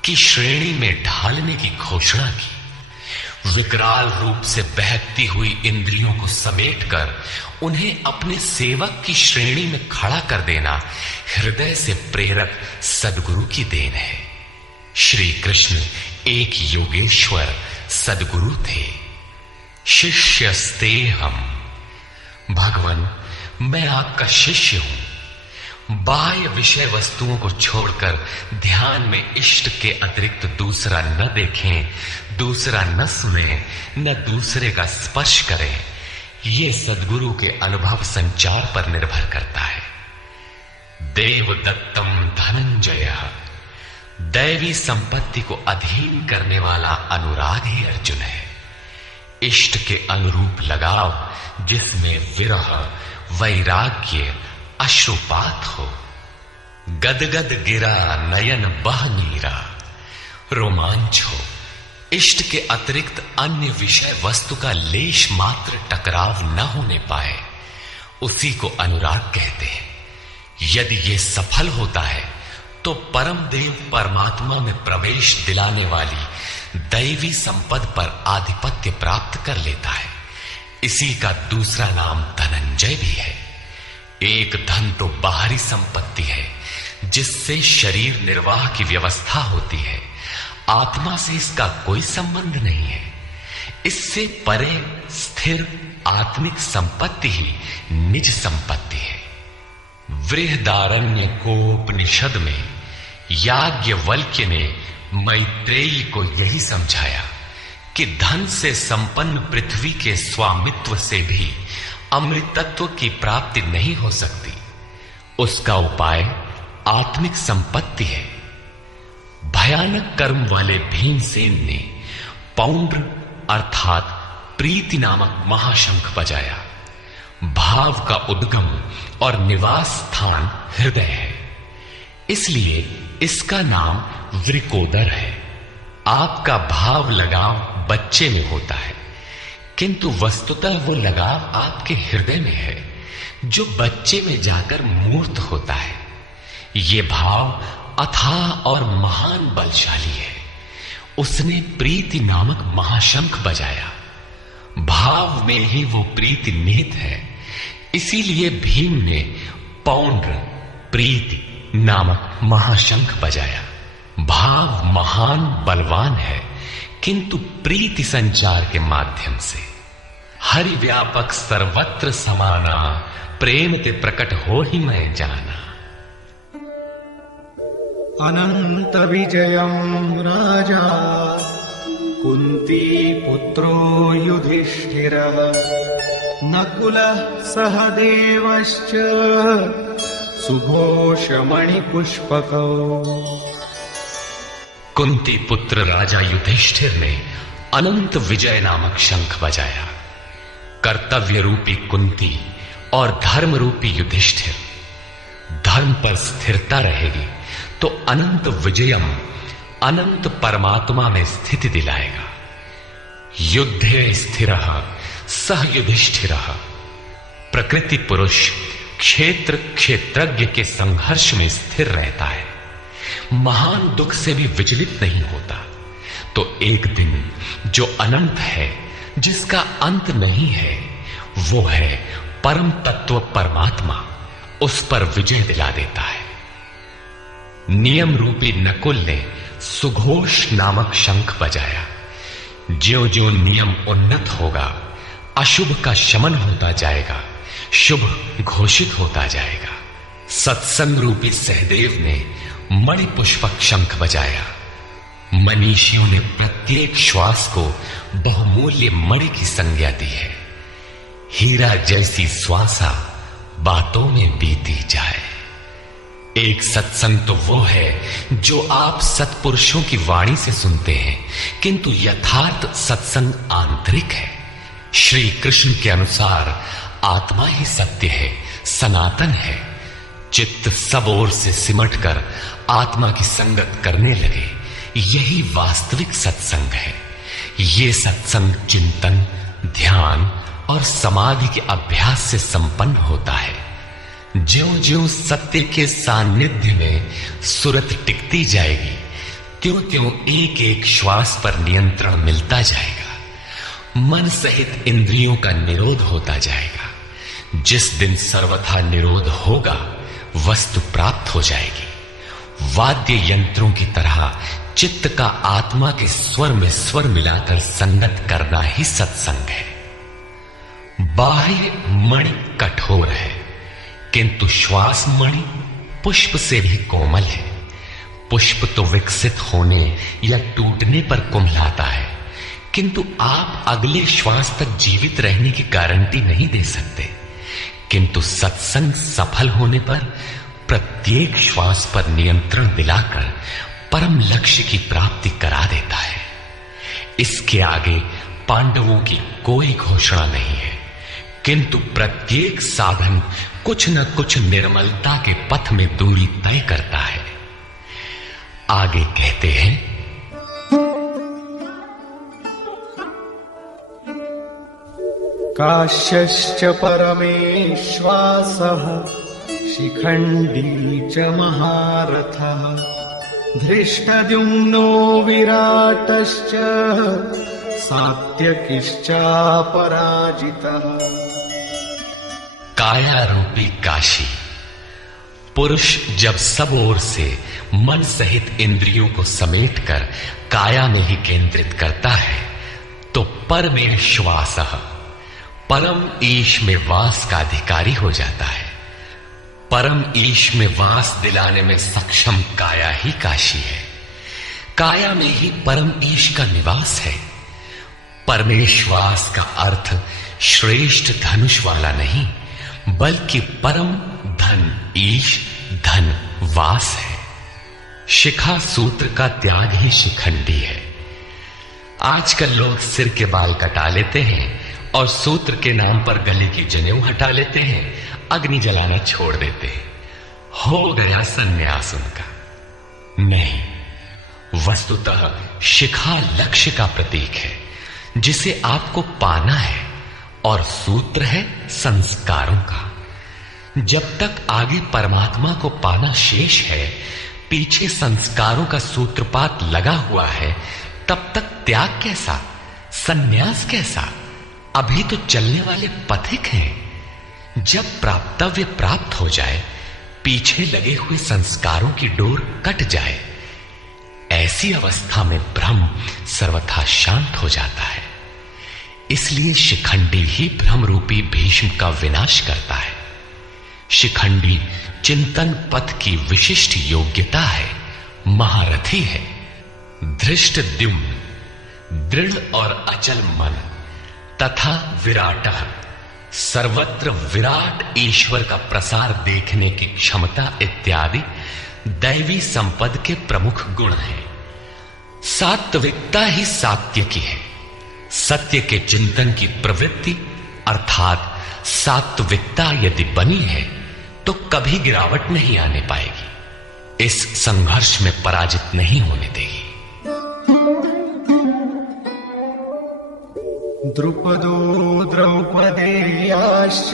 की श्रेणी में ढालने की घोषणा की। विकराल रूप से बहकती हुई इंद्रियों को समेटकर उन्हें अपने सेवक की श्रेणी में खड़ा कर देना हृदय से प्रेरक सद्गुरु की देन है। श्री कृष्ण एक योगेश्वर सद्गुरु थे। शिष्यस्तेहम, भगवान मैं आपका शिष्य हूं। बाह्य विषय वस्तुओं को छोड़कर ध्यान में इष्ट के अतिरिक्त दूसरा न देखें, दूसरा न सुने, न दूसरे का स्पर्श करें। ये सद्गुरु के अनुभव संचार पर निर्भर करता है। देवदत्तम धनंजय, दैवी संपत्ति को अधीन करने वाला अनुराग ही अर्जुन है। इष्ट के अनुरूप लगाव, जिसमें विरह, वैराग्य, अश्रुपात हो। गदगद गिरा नयन बह नीरा, रोमांच हो। इष्ट के अतिरिक्त अन्य विषय वस्तु का लेश मात्र टकराव न होने पाए, उसी को अनुराग कहते हैं। यदि ये सफल होता है तो परम देव परमात्मा में प्रवेश दिलाने वाली दैवी संपद पर आधिपत्य प्राप्त कर लेता है। इसी का दूसरा नाम धनंजय भी है। एक धन तो बाहरी संपत्ति है, जिससे शरीर निर्वाह की व्यवस्था होती है। आत्मा से इसका कोई संबंध नहीं है। इससे परे स्थिर आत्मिक संपत्ति ही निज संपत्ति है। बृहदारण्यकोपनिषद में याज्ञवल्क्य ने मैत्रेयी को यही समझाया कि धन से संपन्न पृथ्वी के स्वामित्व से भी अमृतत्व की प्राप्ति नहीं हो सकती। उसका उपाय आत्मिक संपत्ति है। भयानक कर्म वाले भीमसेन ने पौंड्र अर्थात प्रीति नामक महाशंख बजाया। भाव का उद्गम और निवास स्थान हृदय है, इसलिए इसका नाम वृकोदर है। आपका भाव लगाव बच्चे में होता है, किंतु वस्तुतः वो लगाव आपके हृदय में है, जो बच्चे में जाकर मूर्त होता है। ये भाव अथाह और महान बलशाली है। उसने प्रीति नामक महाशंख बजाया। भाव में ही वो प्रीति निहित है, इसीलिए भीम ने पौंड्र प्रीति नामक महाशंख बजाया। भाव महान बलवान है, किंतु प्रीति संचार के माध्यम से। हरि व्यापक सर्वत्र समाना, प्रेम ते प्रकट हो ही मैं जाना। अनंत विजयम् राजा कुंती पुत्रो युधिष्ठिरः नकुलः सहदेवश्च सुघोषमणिपुष्पकौ। कुंती पुत्र राजा युधिष्ठिर ने अनंत विजय नामक शंख बजाया। कर्तव्य रूपी कुंती और धर्म रूपी युधिष्ठिर। धर्म पर स्थिरता रहेगी तो अनंत विजयम अनंत परमात्मा में स्थिति दिलाएगा। युद्धे स्थिरः सह युधिष्ठिरः। प्रकृति पुरुष क्षेत्र क्षेत्रज्ञ के संघर्ष में स्थिर रहता है, महान दुख से भी विचलित नहीं होता। तो एक दिन जो अनंत है, जिसका अंत नहीं है, वो है परम तत्व परमात्मा, उस पर विजय दिला देता है। नियम रूपी नकुल ने सुघोष नामक शंख बजाया। ज्यों ज्यों नियम उन्नत होगा, अशुभ का शमन होता जाएगा, शुभ घोषित होता जाएगा। सत्संग रूपी सहदेव ने मणिपुष्पक शंख बजाया। मनीषियों ने प्रत्येक श्वास को बहुमूल्य मणि की संज्ञा दी है। हीरा जैसी श्वासा बातों में बीती जाए। एक सत्संग तो वो है जो आप सत्पुरुषों की वाणी से सुनते हैं, किंतु यथार्थ सत्संग आंतरिक है। श्री कृष्ण के अनुसार आत्मा ही सत्य है, सनातन है। चित्त सब ओर से सिमटकर आत्मा की संगत करने लगे, यही वास्तविक सत्संग है। ये सत्संग चिंतन, ध्यान और समाधि के अभ्यास से संपन्न होता है। ज्यों ज्यों सत्य के सानिध्य में सुरत टिकती जाएगी, त्यों त्यों एक एक श्वास पर नियंत्रण मिलता जाएगा। मन सहित इंद्रियों का निरोध होता जाएगा। जिस दिन सर्वथा निरोध होगा, वस्तु प्राप्त हो जाएगी। वाद्य यंत्रों की तरह चित्त का आत्मा के स्वर में स्वर मिलाकर संगत करना ही सत्संग है। बाह्य मणि कठोर है, किंतु श्वास मणि पुष्प से भी कोमल है। पुष्प तो विकसित होने या टूटने पर कुम्हलाता है, किंतु आप अगले श्वास तक जीवित रहने की गारंटी नहीं दे सकते। किंतु सत्संग सफल होने पर प्रत्येक श्वास पर नियंत्रण दिलाकर परम लक्ष्य की प्राप्ति करा देता है। इसके आगे पांडवों की कोई घोषणा नहीं है, किंतु प्रत्येक साधन कुछ न कुछ निर्मलता के पथ में दूरी तय करता है। आगे कहते हैं, काश्यश्च परमेश्वासः शिखण्डी च महारथः धृष्टद्युम्नो विराटश्च सात्यकिश्चापराजितः। काया रूपी काशी। पुरुष जब सब ओर से मन सहित इंद्रियों को समेटकर काया में ही केंद्रित करता है, तो परमेश्वासः परम ईश में वास का अधिकारी हो जाता है। परम ईश में वास दिलाने में सक्षम काया ही काशी है। काया में ही परम ईश का निवास है। परमेश्वास का अर्थ श्रेष्ठ धनुष वाला नहीं, बल्कि परम धन ईश धन वास है। शिखा सूत्र का त्याग ही शिखंडी है। आजकल लोग सिर के बाल कटा लेते हैं और सूत्र के नाम पर गले की जनेऊ हटा लेते हैं, अग्नि जलाना छोड़ देते हैं। हो गया संन्यास उनका। नहीं, वस्तुतः शिखा लक्ष्य का प्रतीक है जिसे आपको पाना है, और सूत्र है संस्कारों का। जब तक आगे परमात्मा को पाना शेष है, पीछे संस्कारों का सूत्रपात लगा हुआ है, तब तक त्याग कैसा, संन्यास कैसा? अभी तो चलने वाले पथिक हैं। जब प्राप्तव्य प्राप्त हो जाए, पीछे लगे हुए संस्कारों की डोर कट जाए, ऐसी अवस्था में ब्रह्म सर्वथा शांत हो जाता है। इसलिए शिखंडी ही ब्रह्म रूपी भीष्म का विनाश करता है। शिखंडी चिंतन पथ की विशिष्ट योग्यता है, महारथी है। धृष्ट द्युम्न दृढ़ और अचल मन तथा विराट सर्वत्र विराट ईश्वर का प्रसार देखने की क्षमता इत्यादि दैवी संपद के प्रमुख गुण हैं। सात्विकता ही सात्य की है। सत्य के चिंतन की प्रवृत्ति अर्थात सात्विकता यदि बनी है तो कभी गिरावट नहीं आने पाएगी। इस संघर्ष में पराजित नहीं होने देगी। द्रुपदो द्रौपदेयाश्च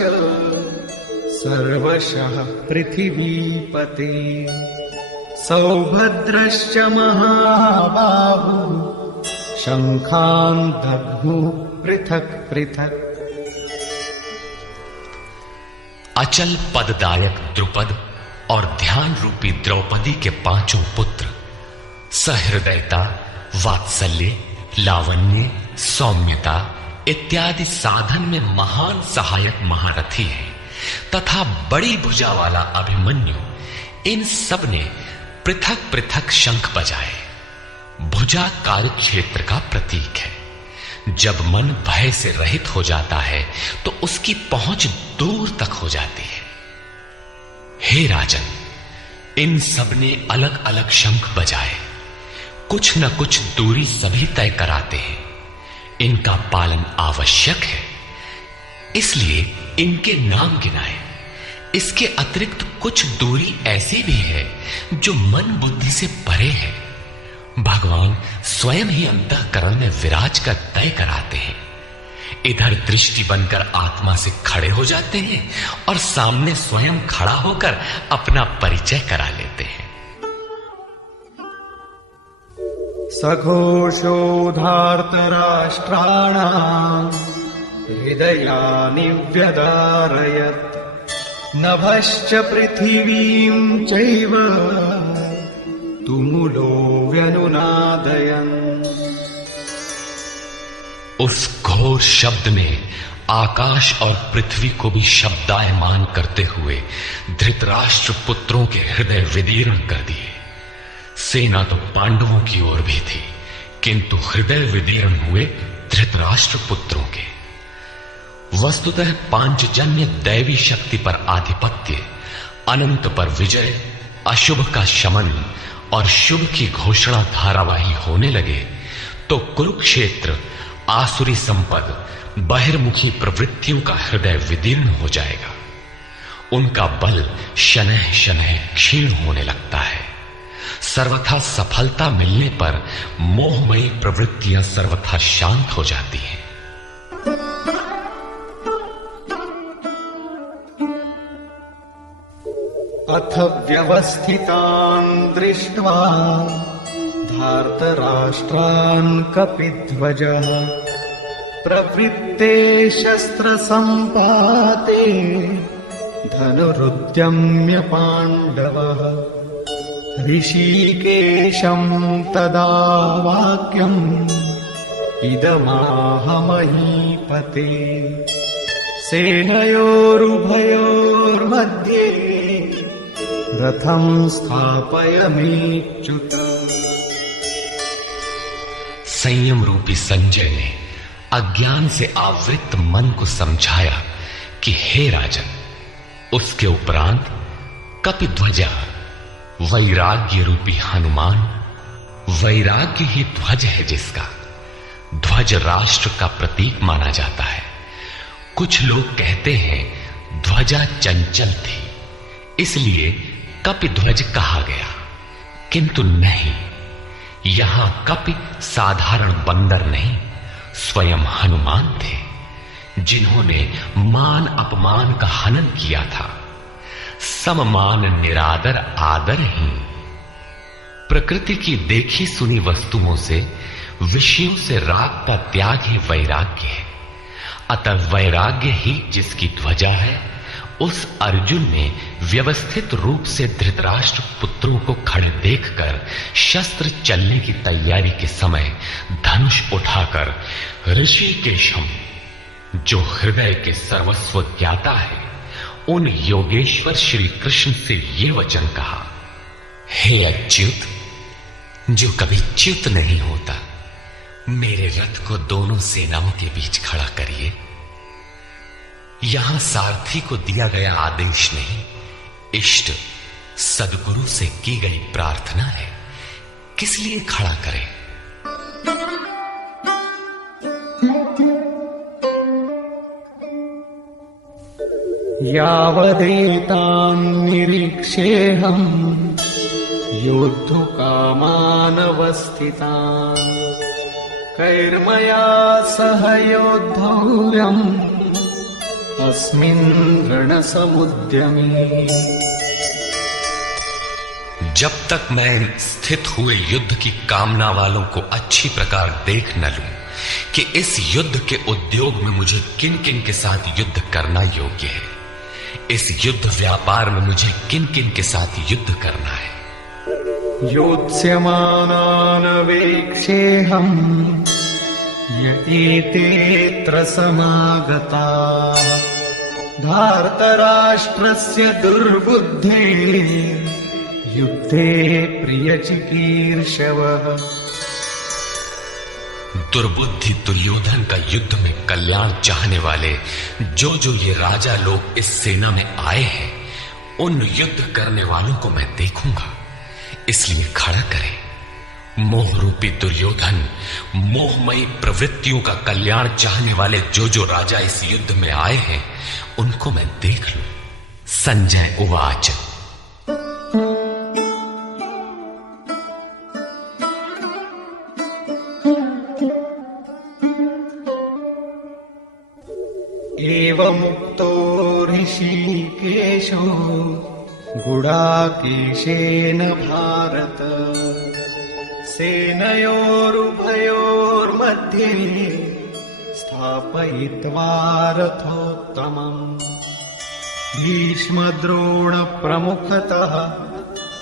सर्वशः पृथिवीपते सौभद्रश्च महाबाहु शंखान् दद्मुः पृथक् पृथक्। अचल पददायक द्रुपद और ध्यान रूपी द्रौपदी के पांचों पुत्र सहृदयता, वात्सल्य, लावण्य, सौम्यता इत्यादि साधन में महान सहायक महारथी हैं तथा बड़ी भुजा वाला अभिमन्यु, इन सब ने पृथक पृथक शंख बजाए। भुजा कार्य क्षेत्र का प्रतीक है। जब मन भय से रहित हो जाता है तो उसकी पहुंच दूर तक हो जाती है। हे राजन, इन सब ने अलग अलग शंख बजाए। कुछ न कुछ दूरी सभी तय कराते हैं। इनका पालन आवश्यक है, इसलिए इनके नाम गिनाए। इसके अतिरिक्त कुछ दूरी ऐसी भी है जो मन बुद्धि से परे है। भगवान स्वयं ही अंतःकरण में विराज कर तय कराते हैं। इधर दृष्टि बनकर आत्मा से खड़े हो जाते हैं और सामने स्वयं खड़ा होकर अपना परिचय करा लेते हैं। सघोषो धार्तराष्ट्राणाम् हृदयानि व्यदारयत् नभश्च पृथिवीं चैव तुमुलो व्यनुनादयन्। उस घोर शब्द ने आकाश और पृथ्वी को भी शब्दायमान करते हुए धृतराष्ट्र पुत्रों के हृदय विदीर्ण कर दिए। सेना तो पांडवों की ओर भी थी, किंतु हृदय विदीर्ण हुए धृतराष्ट्र पुत्रों के। वस्तुतः पांचजन्य दैवी शक्ति पर आधिपत्य, अनंत पर विजय, अशुभ का शमन और शुभ की घोषणा धारावाही होने लगे तो कुरुक्षेत्र आसुरी संपद, बहिर्मुखी प्रवृत्तियों का हृदय विदीर्ण हो जाएगा। उनका बल शनैः शनैः क्षीण होने लगता है। सर्वथा सफलता मिलने पर मोहमयी प्रवृत्तियां सर्वथा शांत हो जाती हैं। अथ व्यवस्थितान् दृष्ट्वा धार्तराष्ट्रान् कपिध्वजः प्रवृत्ते शस्त्रसम्पाते धनुरुद्यम्य पाण्डवः ऋषिकेशं तदा वाक्यम् इदमाह महीपते सेनयोरुभयोर्मध्ये रथं स्थापयामीच्युत। संयम रूपी संजय ने अज्ञान से आवृत मन को समझाया कि हे राजन, उसके उपरांत कपिध्वजा वैराग्य रूपी हनुमान, वैराग्य ही ध्वज है जिसका, ध्वज राष्ट्र का प्रतीक माना जाता है। कुछ लोग कहते हैं ध्वजा चंचल थी, इसलिए कपिध्वज कहा गया, किंतु नहीं, यहां कपि साधारण बंदर नहीं, स्वयं हनुमान थे, जिन्होंने मान अपमान का हनन किया था। सममान निरादर आदरहीन। प्रकृति की देखी सुनी वस्तुओं से, विषयों से राग का त्याग ही वैराग्य है। अतः वैराग्य ही जिसकी ध्वजा है, उस अर्जुन ने व्यवस्थित रूप से धृतराष्ट्र पुत्रों को खड़े देखकर शस्त्र चलने की तैयारी के समय धनुष उठाकर ऋषिकेशम, जो हृदय के सर्वस्व ज्ञाता है, उन योगेश्वर श्री कृष्ण से ये वचन कहा, हे अच्युत, जो कभी च्युत नहीं होता, मेरे रथ को दोनों सेनाओं के बीच खड़ा करिए। यहां सारथी को दिया गया आदेश नहीं, इष्ट सदगुरु से की गई प्रार्थना है, किस लिए खड़ा करें। यावदेतान् निरीक्षेऽहम् योद्धुकामानवस्थितान् कैर्मया सह योद्धव्यम् अस्मिन् रणसमुद्यमे। जब तक मैं स्थित हुए युद्ध की कामना वालों को अच्छी प्रकार देख न लूं कि इस युद्ध के उद्योग में मुझे किन किन के साथ युद्ध करना योग्य है, इस युद्ध व्यापार में मुझे किन किन के साथ युद्ध करना है। योत्स्यमानान् वेक्षेऽहम् य एतेऽत्र समागताः धार्तराष्ट्रस्य दुर्बुद्धेः युद्धे प्रियचिकीर्षवः। दुर्बुद्धि दुर्योधन का युद्ध में कल्याण चाहने वाले जो ये राजा लोग इस सेना में आए हैं, उन युद्ध करने वालों को मैं देखूंगा, इसलिए खड़ा करें। मोह रूपी दुर्योधन, मोहमयी प्रवृत्तियों का कल्याण चाहने वाले जो राजा इस युद्ध में आए हैं, उनको मैं देख लूं। संजय उवाच, एवमुक्तो ऋषिकेशो गुडाकेशेन भारत सेनयोरुभयोर्मध्ये स्थापयित्वा रथोत्तमम् भीष्मद्रोणप्रमुखतः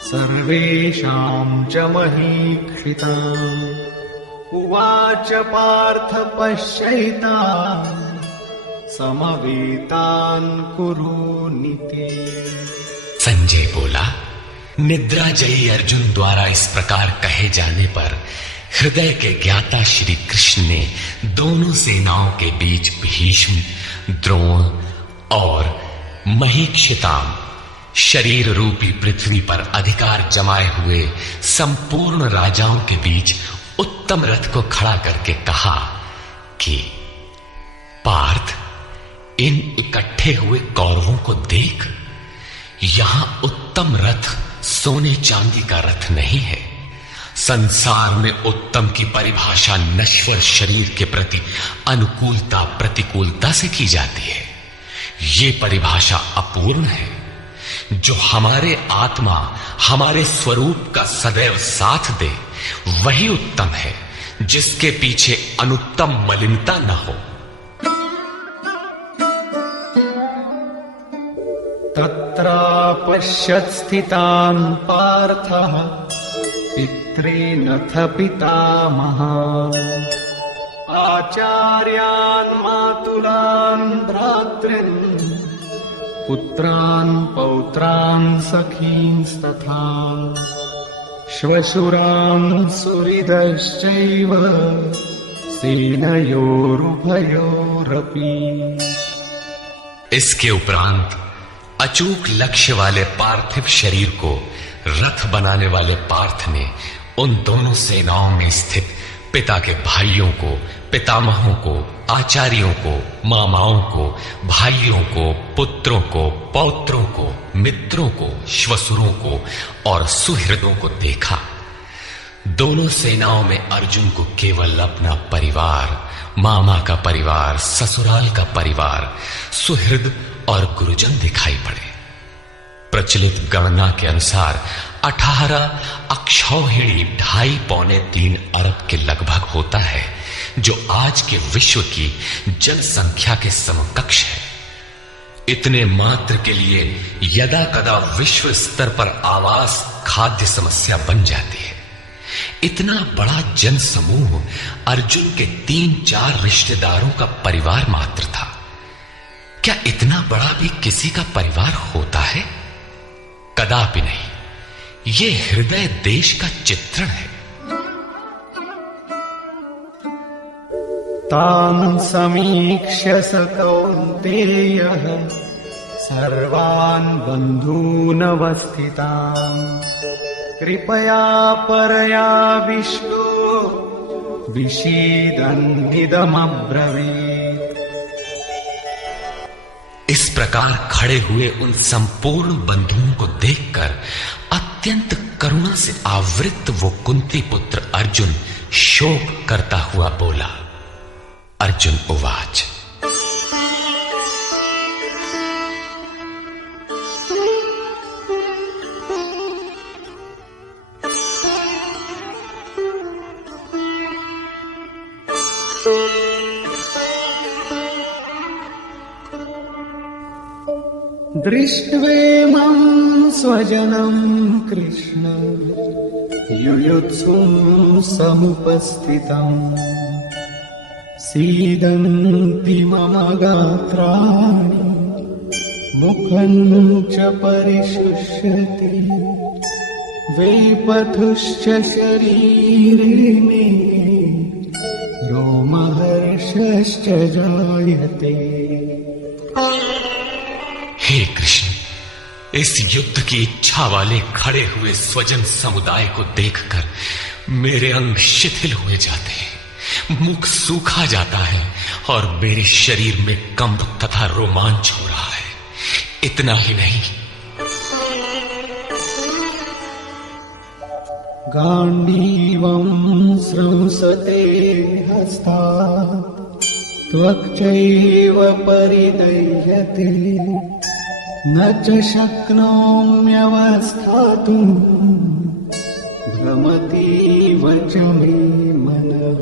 सर्वेषां च महीक्षिताम्। उवाच पार्थ पश्यैतान् समवेतान् कुरूनिते। संजय बोला, निद्रा जयी अर्जुन द्वारा इस प्रकार कहे जाने पर हृदय के ज्ञाता श्री कृष्ण ने दोनों सेनाओं के बीच भीष्म, द्रोण और महीक्षिताम, शरीर रूपी पृथ्वी पर अधिकार जमाए हुए संपूर्ण राजाओं के बीच उत्तम रथ को खड़ा करके कहा कि पार्थ, इन इकट्ठे हुए कौरवों को देख, यहां उत्तम रथ सोने चांदी का रथ नहीं है। संसार में उत्तम की परिभाषा नश्वर शरीर के प्रति अनुकूलता प्रतिकूलता से की जाती है। ये परिभाषा अपूर्ण है। जो हमारे आत्मा, हमारे स्वरूप का सदैव साथ दे, वही उत्तम है, जिसके पीछे अनुत्तम मलिनता न हो। तत्रापश्यत् स्थितान् पार्थः पितॄनथ पितामहान् आचार्यान् मातुलान् भ्रातॄन् पुत्रान् पौत्रान् सखींस्तथा श्वशुरान् सुहृदश्चैव सेनयोरुभयोरपि। इसके उपरांत अचूक लक्ष्य वाले पार्थिव शरीर को रथ बनाने वाले पार्थ ने उन दोनों सेनाओं में स्थित पिता के भाइयों को, पितामहों को, आचार्यों को, मामाओं को, भाइयों को, पुत्रों को, पौत्रों को, मित्रों को, श्वशुरों को और सुहृदों को देखा। दोनों सेनाओं में अर्जुन को केवल अपना परिवार, मामा का परिवार, ससुराल का परिवार, सुहृद और गुरुजन दिखाई पड़े। प्रचलित गणना के अनुसार 18 अक्षौहिणी 2.5-3 अरब के लगभग होता है, जो आज के विश्व की जनसंख्या के समकक्ष है। इतने मात्र के लिए यदा कदा विश्व स्तर पर आवास, खाद्य समस्या बन जाती है। इतना बड़ा जनसमूह अर्जुन के 3-4 रिश्तेदारों का परिवार मात्र था। क्या इतना बड़ा भी किसी का परिवार होता है? कदापि नहीं। ये हृदय देश का चित्रण है। तान् समीक्ष्य स कौन्तेयः सर्वान् बन्धूनवस्थितान् कृपया परयाविष्टो विषीदन्निदमब्रवीत्। इस प्रकार खड़े हुए उन संपूर्ण बंधुओं को देखकर अत्यंत करुणा से आवृत वो कुंती पुत्र अर्जुन शोक करता हुआ बोला। अर्जुन उवाच। दृष्ट्वेमं स्वजनं कृष्ण युयुत्सुं समुपस्थितम् सीदन्ति मम गात्राणि मुखं च परिशुष्यति वेपथुश्च शरीरे मे रोमहर्षश्च जायते। हे कृष्ण, इस युद्ध की इच्छा वाले खड़े हुए स्वजन समुदाय को देखकर मेरे अंग शिथिल हुए जाते हैं, मुख सूखा जाता है और मेरे शरीर में कंप तथा रोमांच हो रहा है। इतना ही नहीं, गाण्डीवं स्रंसते हस्तात् त्वक्चैव परिदह्यते न च शक्नोम्यवस्थातुं भ्रमतीव च मे मनः।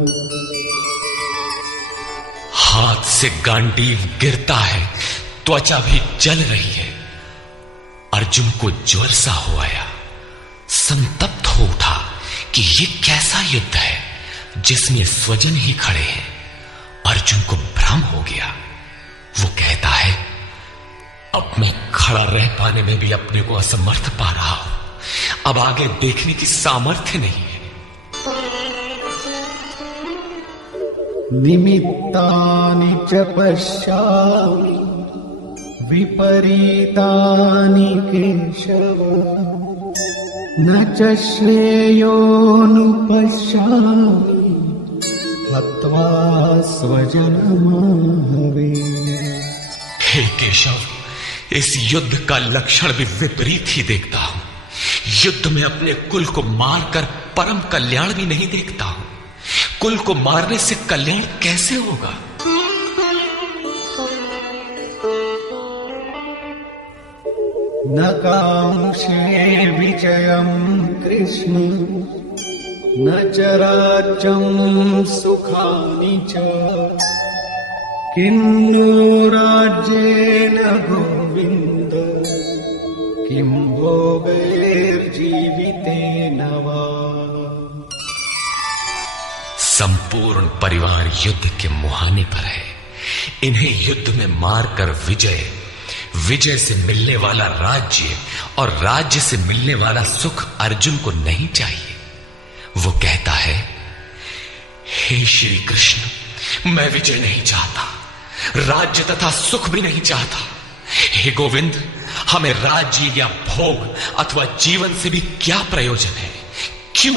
हाथ से गांडीव गिरता है, त्वचा भी जल रही है। अर्जुन को ज्वर सा हो आया, संतप्त हो उठा कि ये कैसा युद्ध है जिसमें स्वजन ही खड़े हैं। अर्जुन को भ्रम हो गया। वो कहता है, अब मैं खड़ा रह पाने में भी अपने को असमर्थ पा रहा हूं। अब आगे देखने की सामर्थ्य नहीं है। निमित्तानि च पश्यामि विपरीतानि केशव न च श्रेयोनुपश्यामि हत्वा स्वजनमाहवे। हे केशव, इस युद्ध का लक्षण भी विपरीत ही देखता हूं। युद्ध में अपने कुल को मारकर परम कल्याण भी नहीं देखता हूं। कुल को मारने से कल्याण कैसे होगा? न कांक्षे विजयं कृष्ण न च राज्यं सुखानि च किन्नु राज्येन गोविन्द किं भोगैर्जीवितेन वा। संपूर्ण परिवार युद्ध के मुहाने पर है। इन्हें युद्ध में मारकर विजय, विजय से मिलने वाला राज्य और राज्य से मिलने वाला सुख अर्जुन को नहीं चाहिए। वो कहता है, हे श्री कृष्ण, मैं विजय नहीं चाहता, राज्य तथा सुख भी नहीं चाहता। हे गोविंद, हमें राज्य या भोग अथवा जीवन से भी क्या प्रयोजन है? क्यों?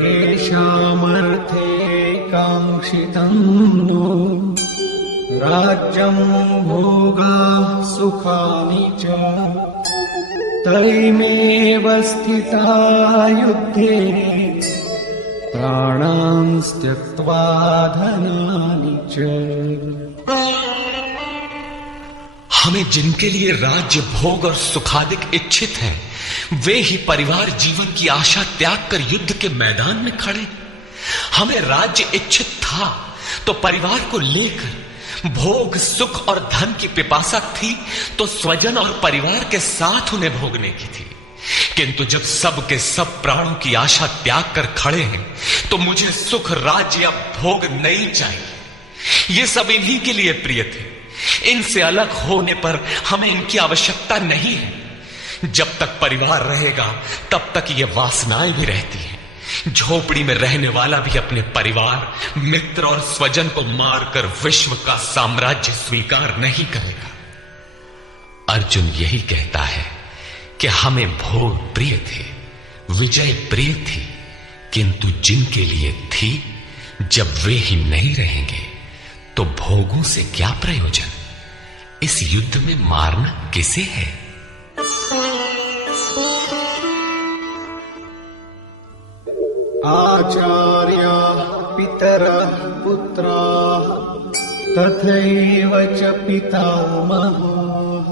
येषामर्थे काङ्क्षितं नो राज्यं भोगाः सुखानि च तैमेव स्थिता युद्धे प्राणान् त्यक्त्वा धनानि च। हमें जिनके लिए राज्य भोग और सुखादिक इच्छित है, वे ही परिवार जीवन की आशा त्याग कर युद्ध के मैदान में खड़े। हमें राज्य इच्छित था तो परिवार को लेकर, भोग सुख और धन की पिपासा थी तो स्वजन और परिवार के साथ उन्हें भोगने की थी। किंतु जब सब के सब प्राणों की आशा त्याग कर खड़े हैं तो मुझे सुख, राज्य या भोग नहीं चाहिए। ये सब इन्हीं के लिए प्रिय थे। इनसे अलग होने पर हमें इनकी आवश्यकता नहीं है। जब तक परिवार रहेगा तब तक ये वासनाएं भी रहती हैं। झोपड़ी में रहने वाला भी अपने परिवार, मित्र और स्वजन को मारकर विश्व का साम्राज्य स्वीकार नहीं करेगा। अर्जुन यही कहता है कि हमें भोग प्रिय थे, विजय प्रिय थी, किंतु जिनके लिए थी, जब वे ही नहीं रहेंगे तो भोगों से क्या प्रयोजन? इस युद्ध में मारना किसे है? आचार्या पितरः पुत्राः तथैव च पितामहाः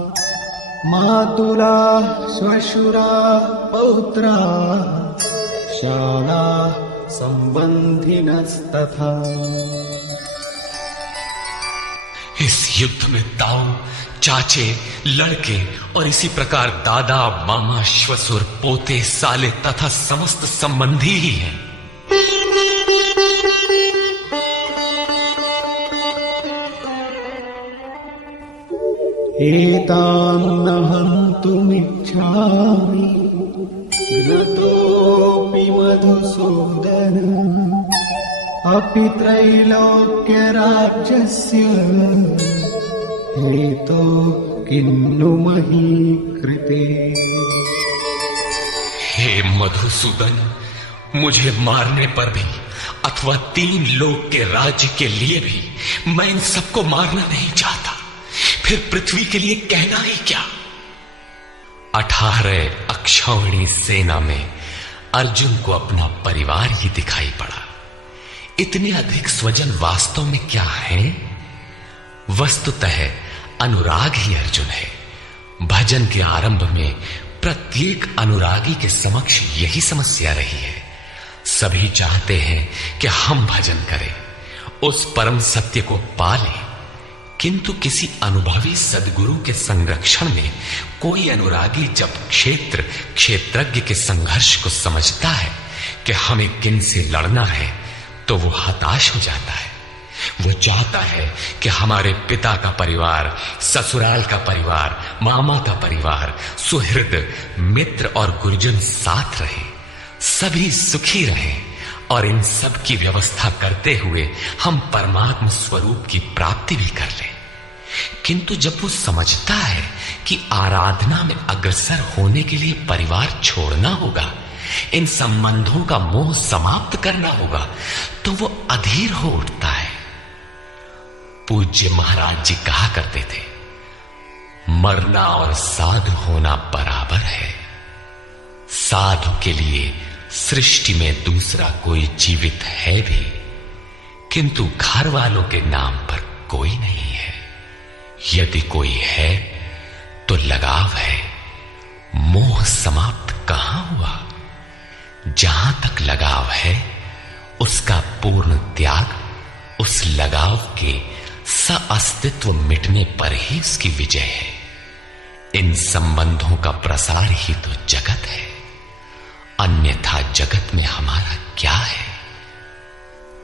मातुलाः श्वशुराः पौत्राः शालाः सम्बन्धिनस्तथा। इस युद्ध में ताऊ, चाचे, लड़के और इसी प्रकार दादा, मामा, श्वशुर, पोते, साले तथा समस्त संबंधी ही हैं। एतान् हन्तुमिच्छामि घ्नतोऽपि मधुसूदन अपि त्रैलोक्यराज्यस्य हेतो किन्नु मही कृते। हे मधुसूदन, मुझे मारने पर भी अथवा 3 लोक के राज्य के लिए भी मैं इन सबको मारना नहीं चाहता। फिर पृथ्वी के लिए कहना ही क्या? 18 अक्षौहिणी सेना में अर्जुन को अपना परिवार ही दिखाई पड़ा। इतने अधिक स्वजन वास्तव में क्या है? वस्तुतः अनुराग ही अर्जुन है। भजन के आरंभ में प्रत्येक अनुरागी के समक्ष यही समस्या रही है। सभी चाहते हैं कि हम भजन करें, उस परम सत्य को पालें, किंतु किसी अनुभवी सद्गुरु के संरक्षण में कोई अनुरागी जब क्षेत्रज्ञ के संघर्ष को समझता है कि हमें किन से लड़ना है, तो वो हताश हो जाता है। वो चाहता है कि हमारे पिता का परिवार, ससुराल का परिवार, मामा का परिवार, सुहृद, मित्र और गुरुजन साथ रहे, सभी सुखी रहें और इन सब की व्यवस्था करते हुए हम परमात्म स्वरूप की प्राप्ति भी कर लें। किंतु जब वो समझता है कि आराधना में अग्रसर होने के लिए परिवार छोड़ना होगा, इन संबंधों का मोह समाप्त करना होगा, तो वो अधीर हो उठता है। पूज्य महाराज जी कहा करते थे, मरना और साधु होना बराबर है। साधु के लिए सृष्टि में दूसरा कोई जीवित है भी, किंतु घर वालों के नाम पर कोई नहीं है। यदि कोई है तो लगाव है, मोह समाप्त कहां हुआ? जहां तक लगाव है उसका पूर्ण त्याग, उस लगाव के अस्तित्व मिटने पर ही उसकी विजय है। इन संबंधों का प्रसार ही तो जगत है, अन्यथा जगत में हमारा क्या है?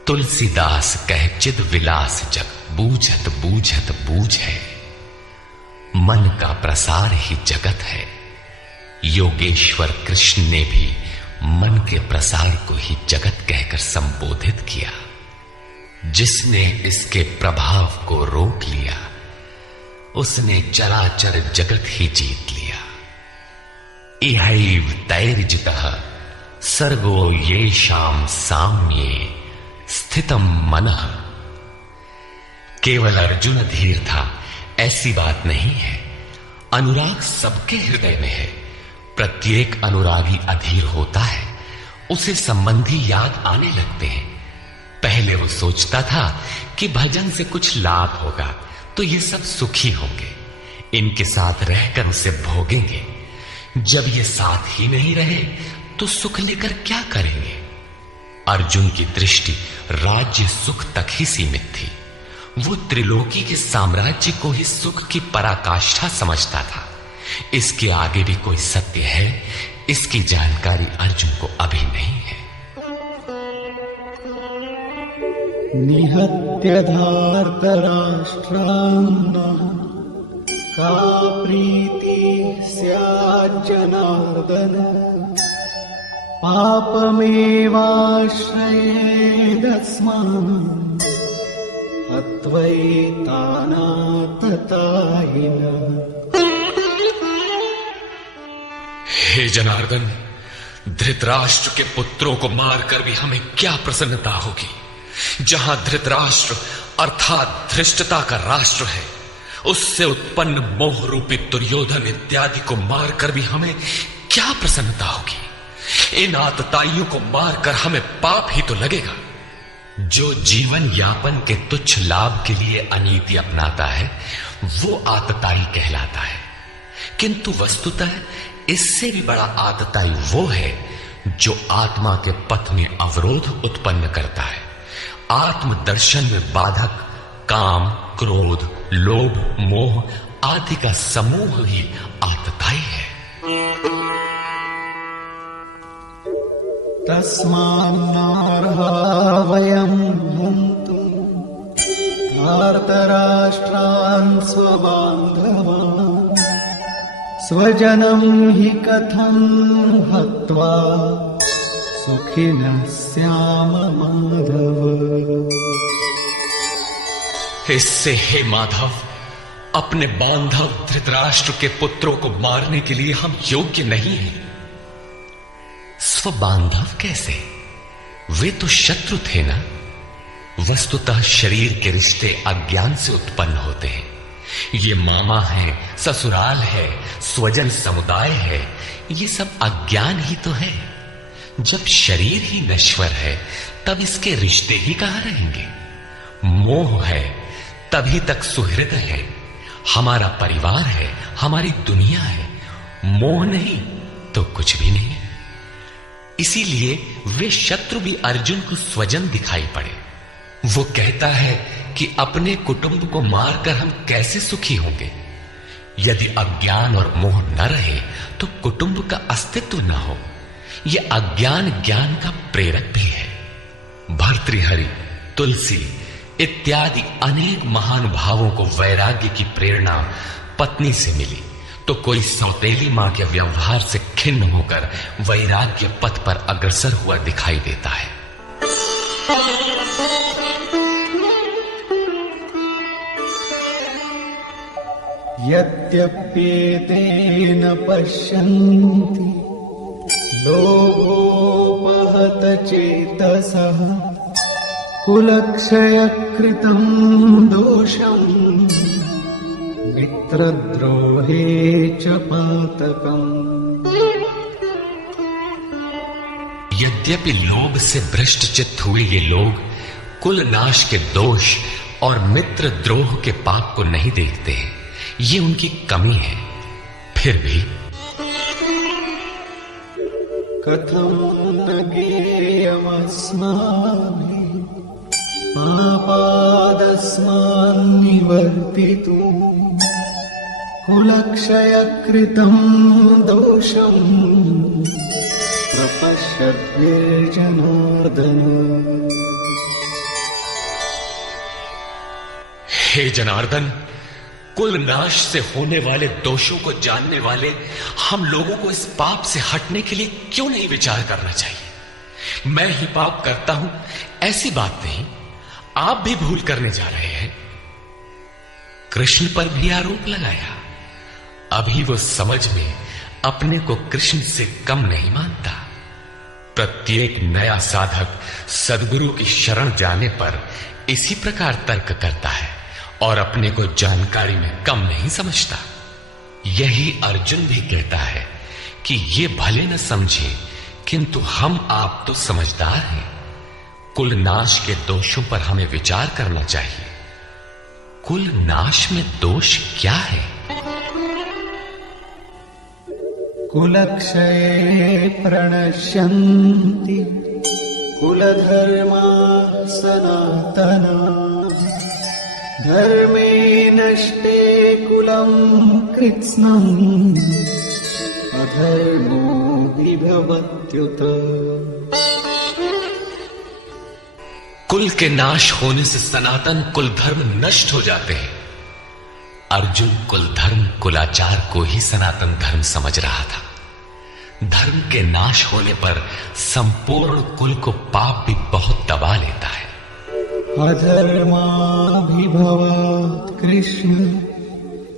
तो तुलसीदास कह चिद विलास जग, बूझत बूझत बूझ है। मन का प्रसार ही जगत है। योगेश्वर कृष्ण ने भी मन के प्रसार को ही जगत कहकर संबोधित किया। जिसने इसके प्रभाव को रोक लिया, उसने चराचर जगत ही जीत लिया। इहैव तैर्जितः सर्गो येषां साम्ये स्थितम मनः। केवल अर्जुन धीर था ऐसी बात नहीं है। अनुराग सबके हृदय में है। प्रत्येक अनुरागी अधीर होता है, उसे संबंधी याद आने लगते हैं। पहले वो सोचता था कि भजन से कुछ लाभ होगा तो ये सब सुखी होंगे, इनके साथ रहकर उसे भोगेंगे। जब ये साथ ही नहीं रहे तो सुख लेकर क्या करेंगे। अर्जुन की दृष्टि राज्य सुख तक ही सीमित थी। वो त्रिलोकी के साम्राज्य को ही सुख की पराकाष्ठा समझता था। इसके आगे भी कोई सत्य है, इसकी जानकारी अर्जुन को अभी नहीं है। निहत्य धार्तराष्ट्रान्नः का प्रीति स्यात् जनार्दन। पापमेवाश्रयेदस्मान् अत्वैतानाततायिनः। हे जनार्दन, धृतराष्ट्र के पुत्रों को मारकर भी हमें क्या प्रसन्नता होगी। जहां धृतराष्ट्र अर्थात धृष्टता का राष्ट्र है, उससे उत्पन्न मोह रूपी दुर्योधन इत्यादि को मारकर भी हमें क्या प्रसन्नता होगी। इन आतताइयों को मारकर हमें पाप ही तो लगेगा। जो जीवन यापन के तुच्छ लाभ के लिए अनीति अपनाता है वो आतताई कहलाता है। किंतु वस्तुतः इससे भी बड़ा आतताई वो है जो आत्मा के पथ में अवरोध उत्पन्न करता है। आत्मदर्शन में बाधक काम, क्रोध, लोभ, मोह आदि का समूह ही आतताई है। तस्मान्नार्हा वयं हन्तुं धार्तराष्ट्रान् स्वबान्धवान्। स्वजनं हि कथं हत्वा सुखिनः स्याम माधव। इससे हे माधव, अपने बांधव धृतराष्ट्र के पुत्रों को मारने के लिए हम योग्य नहीं हैं। स्वबांधव कैसे? वे तो शत्रु थे ना। वस्तुतः शरीर के रिश्ते अज्ञान से उत्पन्न होते हैं। ये मामा है, ससुराल है, स्वजन समुदाय है, ये सब अज्ञान ही तो है। जब शरीर ही नश्वर है तब इसके रिश्ते ही कहां रहेंगे। मोह है तभी तक सुहृद है, हमारा परिवार है, हमारी दुनिया है। मोह नहीं तो कुछ भी नहीं। इसीलिए वे शत्रु भी अर्जुन को स्वजन दिखाई पड़े। वो कहता है कि अपने कुटुंब को मारकर हम कैसे सुखी होंगे। यदि अज्ञान और मोह न रहे तो कुटुंब का अस्तित्व न हो। यह अज्ञान ज्ञान का प्रेरक भी है। भर्तृहरि, तुलसी इत्यादि अनेक महानुभावों को वैराग्य की प्रेरणा पत्नी से मिली, तो कोई सौतेली मां के व्यवहार से खिन्न होकर वैराग्य पथ पर अग्रसर हुआ दिखाई देता है। यद्यप्येतेन पश्यन्ति लोभोपहत चेतसः कुलक्षयकृतं दोषम् मित्रद्रोहे च पातकम्। यद्यपि लोभ से भ्रष्ट चित्त हुए ये लोग कुल नाश के दोष और मित्र द्रोह के पाप को नहीं देखते हैं, ये उनकी कमी है। फिर भी कथं न ज्ञेयमस्माभिः पापादस्मान्निवर्तितुम् कुलक्षयकृतं दोषं प्रपश्यद्भिर्जनार्दन। हे जनार्दन, कुल नाश से होने वाले दोषों को जानने वाले हम लोगों को इस पाप से हटने के लिए क्यों नहीं विचार करना चाहिए? मैं ही पाप करता हूं ऐसी बात नहीं, आप भी भूल करने जा रहे हैं। कृष्ण पर भी आरोप लगाया। अभी वो समझ में अपने को कृष्ण से कम नहीं मानता। प्रत्येक नया साधक सद्गुरु की शरण जाने पर इसी प्रकार तर्क करता है और अपने को जानकारी में कम नहीं समझता। यही अर्जुन भी कहता है कि ये भले न समझे, किंतु हम आप तो समझदार हैं। कुल नाश के दोषों पर हमें विचार करना चाहिए। कुल नाश में दोष क्या है? कुलक्षये प्रणश्यन्ति कुलधर्मा सनातना धर्मे नष्टे कुलं कृत्स्नम् अधर्मो विभवत्युत। कुल के नाश होने से सनातन कुल धर्म नष्ट हो जाते हैं। अर्जुन कुल धर्म कुलाचार को ही सनातन धर्म समझ रहा था। धर्म के नाश होने पर संपूर्ण कुल को पाप भी बहुत दबा लेता है। अधर्माभिभवात् कृष्ण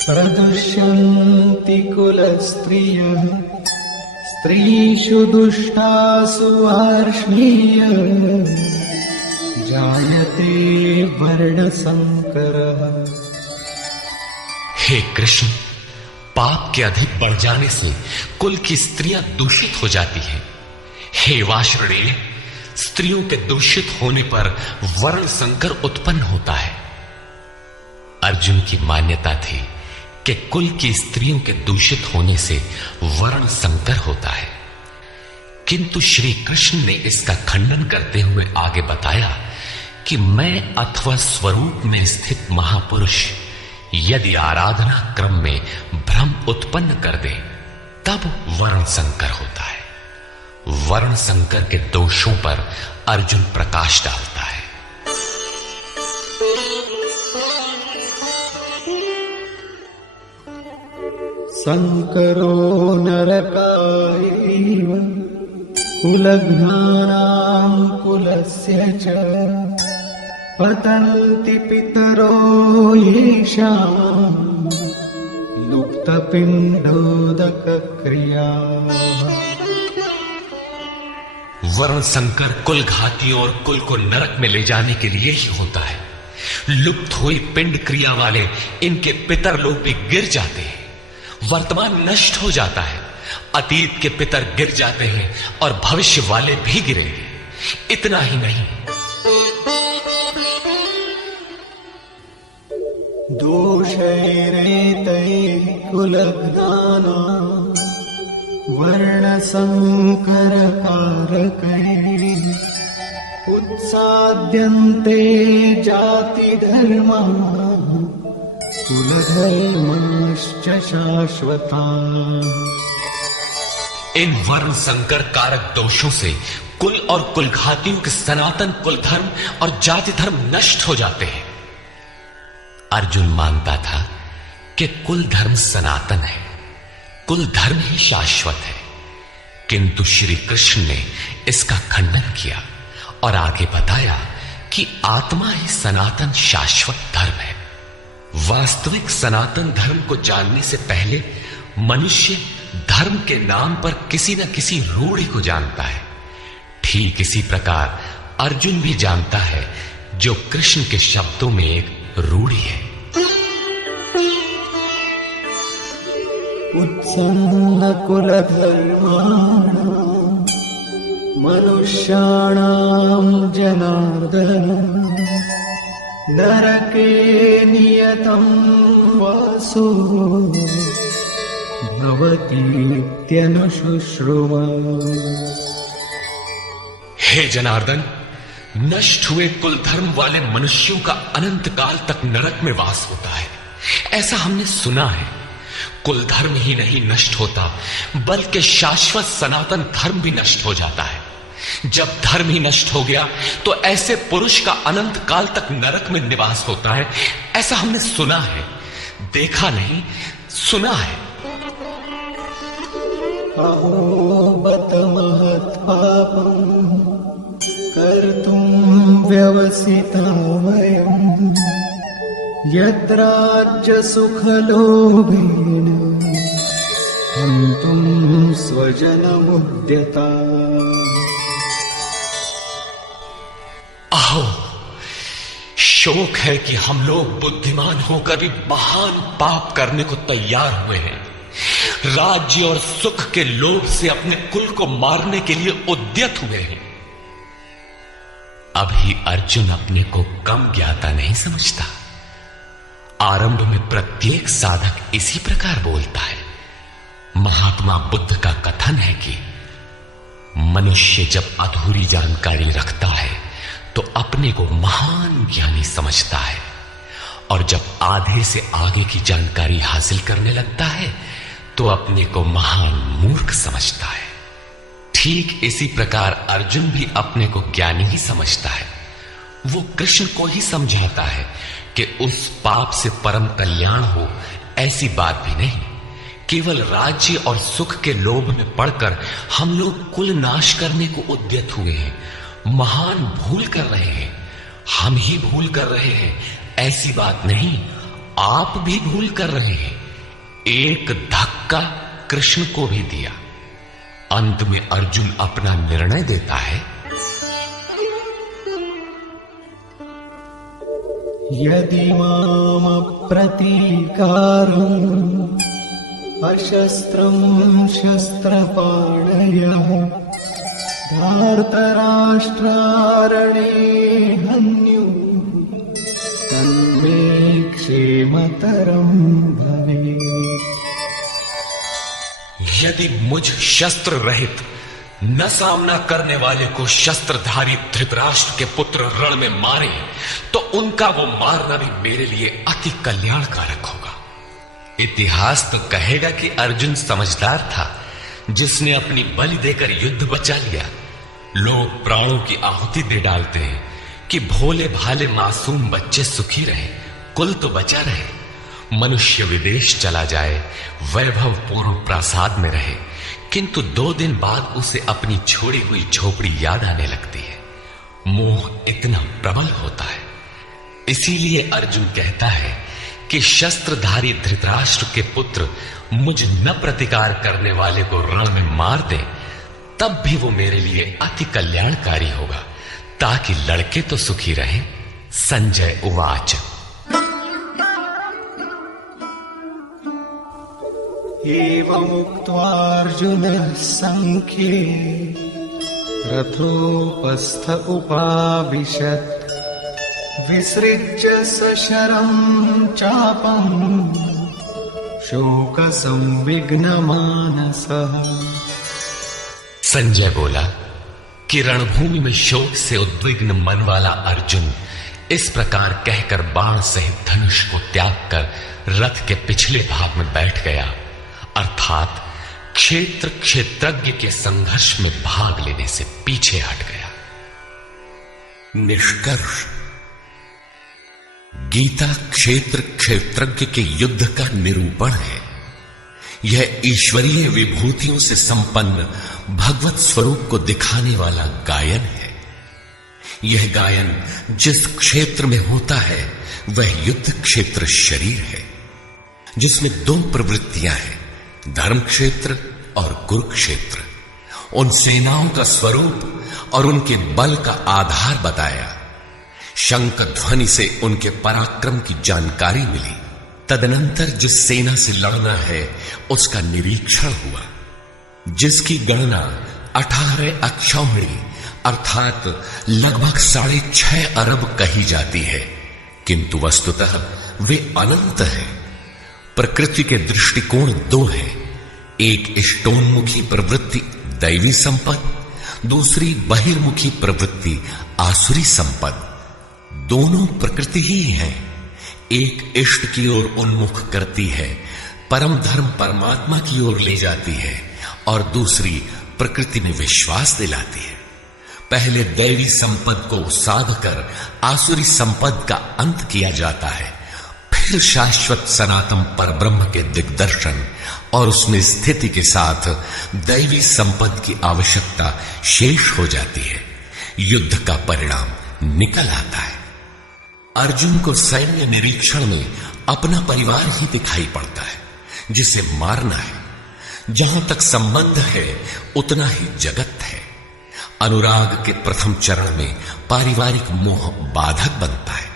प्रदुष्यन्ति कुलस्त्रियः स्त्रीषु दुष्टासु वार्ष्णेय जायते वर्णसंकरः। हे कृष्ण, पाप के अधिक बढ़ जाने से कुल की स्त्रियां दूषित हो जाती हैं। हे वार्ष्णेय, स्त्रियों के दूषित होने पर वर्ण संकर उत्पन्न होता है। अर्जुन की मान्यता थी कि कुल की स्त्रियों के दूषित होने से वर्ण संकर होता है, किंतु श्री कृष्ण ने इसका खंडन करते हुए आगे बताया कि मैं अथवा स्वरूप में स्थित महापुरुष यदि आराधना क्रम में भ्रम उत्पन्न कर दे तब वर्ण संकर होता है। वर्ण संकर के दोषों पर अर्जुन प्रकाश डालता है। संकरो नरकायैव कुलघ्नानां कुलस्य च पतन्ति पितरो येषाम् लुप्तपिण्डोदकक्रिया। वर्ण संकर कुल घातियों और कुल को नरक में ले जाने के लिए ही होता है। लुप्त हुई पिंड क्रिया वाले इनके पितर लोग भी गिर जाते हैं। वर्तमान नष्ट हो जाता है, अतीत के पितर गिर जाते हैं और भविष्य वाले भी गिरेंगे। इतना ही नहीं, दोषैरेतैः कुलघ्नानां वर्णसंकरकारकैः उत्साद्यन्ते जातिधर्माः कुलधर्माश्च शाश्वताः। इन वर्ण संकर कारक दोषों से कुल और कुलघातियों के सनातन कुल धर्म और जाति धर्म नष्ट हो जाते हैं। अर्जुन मानता था कि कुल धर्म सनातन है, कुल धर्म ही शाश्वत है, किंतु श्री कृष्ण ने इसका खंडन किया और आगे बताया कि आत्मा ही सनातन शाश्वत धर्म है। वास्तविक सनातन धर्म को जानने से पहले मनुष्य धर्म के नाम पर किसी न किसी रूढ़ि को जानता है। ठीक इसी प्रकार अर्जुन भी जानता है जो कृष्ण के शब्दों में एक रूढ़ि है। उत्सन्न कुलधर्माणां मनुष्याणां जनार्दन नरके नियतं वासो भवतीत्यनुशुश्रुमा। हे जनार्दन, नष्ट हुए कुल धर्म वाले मनुष्यों का अनंत काल तक नरक में वास होता है, ऐसा हमने सुना है। कुल धर्म ही नहीं नष्ट होता, बल्कि शाश्वत सनातन धर्म भी नष्ट हो जाता है। जब धर्म ही नष्ट हो गया तो ऐसे पुरुष का अनंत काल तक नरक में निवास होता है। ऐसा हमने सुना है, देखा नहीं, सुना है। अहो बत महत् पापम् कर्तुम् व्यवसिता वयम् यद्राज्य सुखलोभेन हन्तुम् स्वजनमुद्यता। आहो, शोक है कि हम लोग बुद्धिमान होकर भी महान पाप करने को तैयार हुए हैं। राज्य और सुख के लोभ से अपने कुल को मारने के लिए उद्यत हुए हैं। अभी अर्जुन अपने को कम ज्ञाता नहीं समझता। आरंभ में प्रत्येक साधक इसी प्रकार बोलता है। महात्मा बुद्ध का कथन है कि मनुष्य जब अधूरी जानकारी रखता है तो अपने को महान ज्ञानी समझता है, और जब आधे से आगे की जानकारी हासिल करने लगता है तो अपने को महान मूर्ख समझता है। ठीक इसी प्रकार अर्जुन भी अपने को ज्ञानी ही समझता है। वो कृष्ण को ही समझाता है कि उस पाप से परम कल्याण हो, ऐसी बात भी नहीं। केवल राज्य और सुख के लोभ में पड़कर हम लोग कुल नाश करने को उद्यत हुए हैं। महान भूल कर रहे हैं, हम ही भूल कर रहे हैं, ऐसी बात नहीं। आप भी भूल कर रहे हैं। एक धक्का कृष्ण को भी दिया। अंत में अर्जुन अपना निर्णय देता है। यदि माम प्रतीकारम् अशस्त्रम् शस्त्रपाणयः धार्तराष्ट्रारणे हन्युः तन्मे क्षेमतरम् भवेत्। यदि मुझ शस्त्र रहित न सामना करने वाले को शस्त्रधारी धृतराष्ट्र के पुत्र रण में मारे तो उनका वो मारना भी मेरे लिए अति कल्याणकारक होगा। इतिहास तो कहेगा कि अर्जुन समझदार था, जिसने अपनी बलि देकर युद्ध बचा लिया। लोग प्राणों की आहुति दे डालते हैं कि भोले भाले मासूम बच्चे सुखी रहे, कुल तो बचा रहे। मनुष्य विदेश चला जाए, वैभव पूर्ण प्रासाद में रहे, किंतु 2 दिन बाद उसे अपनी छोड़ी हुई झोपड़ी याद आने लगती है। मोह इतना प्रबल होता है। इसीलिए अर्जुन कहता है कि शस्त्रधारी धृतराष्ट्र के पुत्र मुझ न प्रतिकार करने वाले को रण में मार दे, तब भी वो मेरे लिए अति कल्याणकारी होगा, ताकि लड़के तो सुखी रहें। संजय उवाच। एवमुक्त्वा अर्जुनः संख्ये रथोपस्थ उपाविशत् विसृज्य सशरम् चापम् शोकसंविघ्नमानसः। संजय बोला कि रणभूमि में शोक से उद्विग्न मन वाला अर्जुन इस प्रकार कहकर बाण सहित धनुष को त्याग कर रथ के पिछले भाग में बैठ गया, अर्थात क्षेत्र क्षेत्रज्ञ के संघर्ष में भाग लेने से पीछे हट गया। निष्कर्ष, गीता क्षेत्र क्षेत्रज्ञ के युद्ध का निरूपण है। यह ईश्वरीय विभूतियों से संपन्न भगवत स्वरूप को दिखाने वाला गायन है। यह गायन जिस क्षेत्र में होता है वह युद्ध क्षेत्र शरीर है, जिसमें 2 प्रवृत्तियां हैं, धर्म क्षेत्र और कुरुक्षेत्र। उन सेनाओं का स्वरूप और उनके बल का आधार बताया। शंख ध्वनि से उनके पराक्रम की जानकारी मिली। तदनंतर जिस सेना से लड़ना है उसका निरीक्षण हुआ, जिसकी गणना 18 अक्षौहिणी अर्थात लगभग 6.5 अरब कही जाती है, किंतु वस्तुतः वे अनंत है। प्रकृति के दृष्टिकोण 2 है, एक इष्टोन्मुखी प्रवृत्ति दैवी संपद, दूसरी बहिर्मुखी प्रवृत्ति आसुरी संपद। दोनों प्रकृति ही है। एक इष्ट की ओर उन्मुख करती है, परम धर्म परमात्मा की ओर ले जाती है, और दूसरी प्रकृति में विश्वास दिलाती है। पहले दैवी संपद को साध कर आसुरी संपद का अंत किया जाता है, फिर शाश्वत सनातन परब्रह्म के दिग्दर्शन और उसमें स्थिति के साथ दैवी संपद की आवश्यकता शेष हो जाती है। युद्ध का परिणाम निकल आता है। अर्जुन को सैन्य निरीक्षण में अपना परिवार ही दिखाई पड़ता है, जिसे मारना है। जहां तक संबंध है उतना ही जगत है। अनुराग के प्रथम चरण में पारिवारिक मोह बाधक बनता है।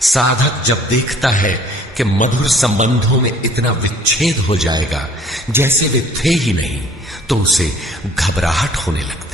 साधक जब देखता है कि मधुर संबंधों में इतना विच्छेद हो जाएगा जैसे वे थे ही नहीं, तो उसे घबराहट होने लगती है।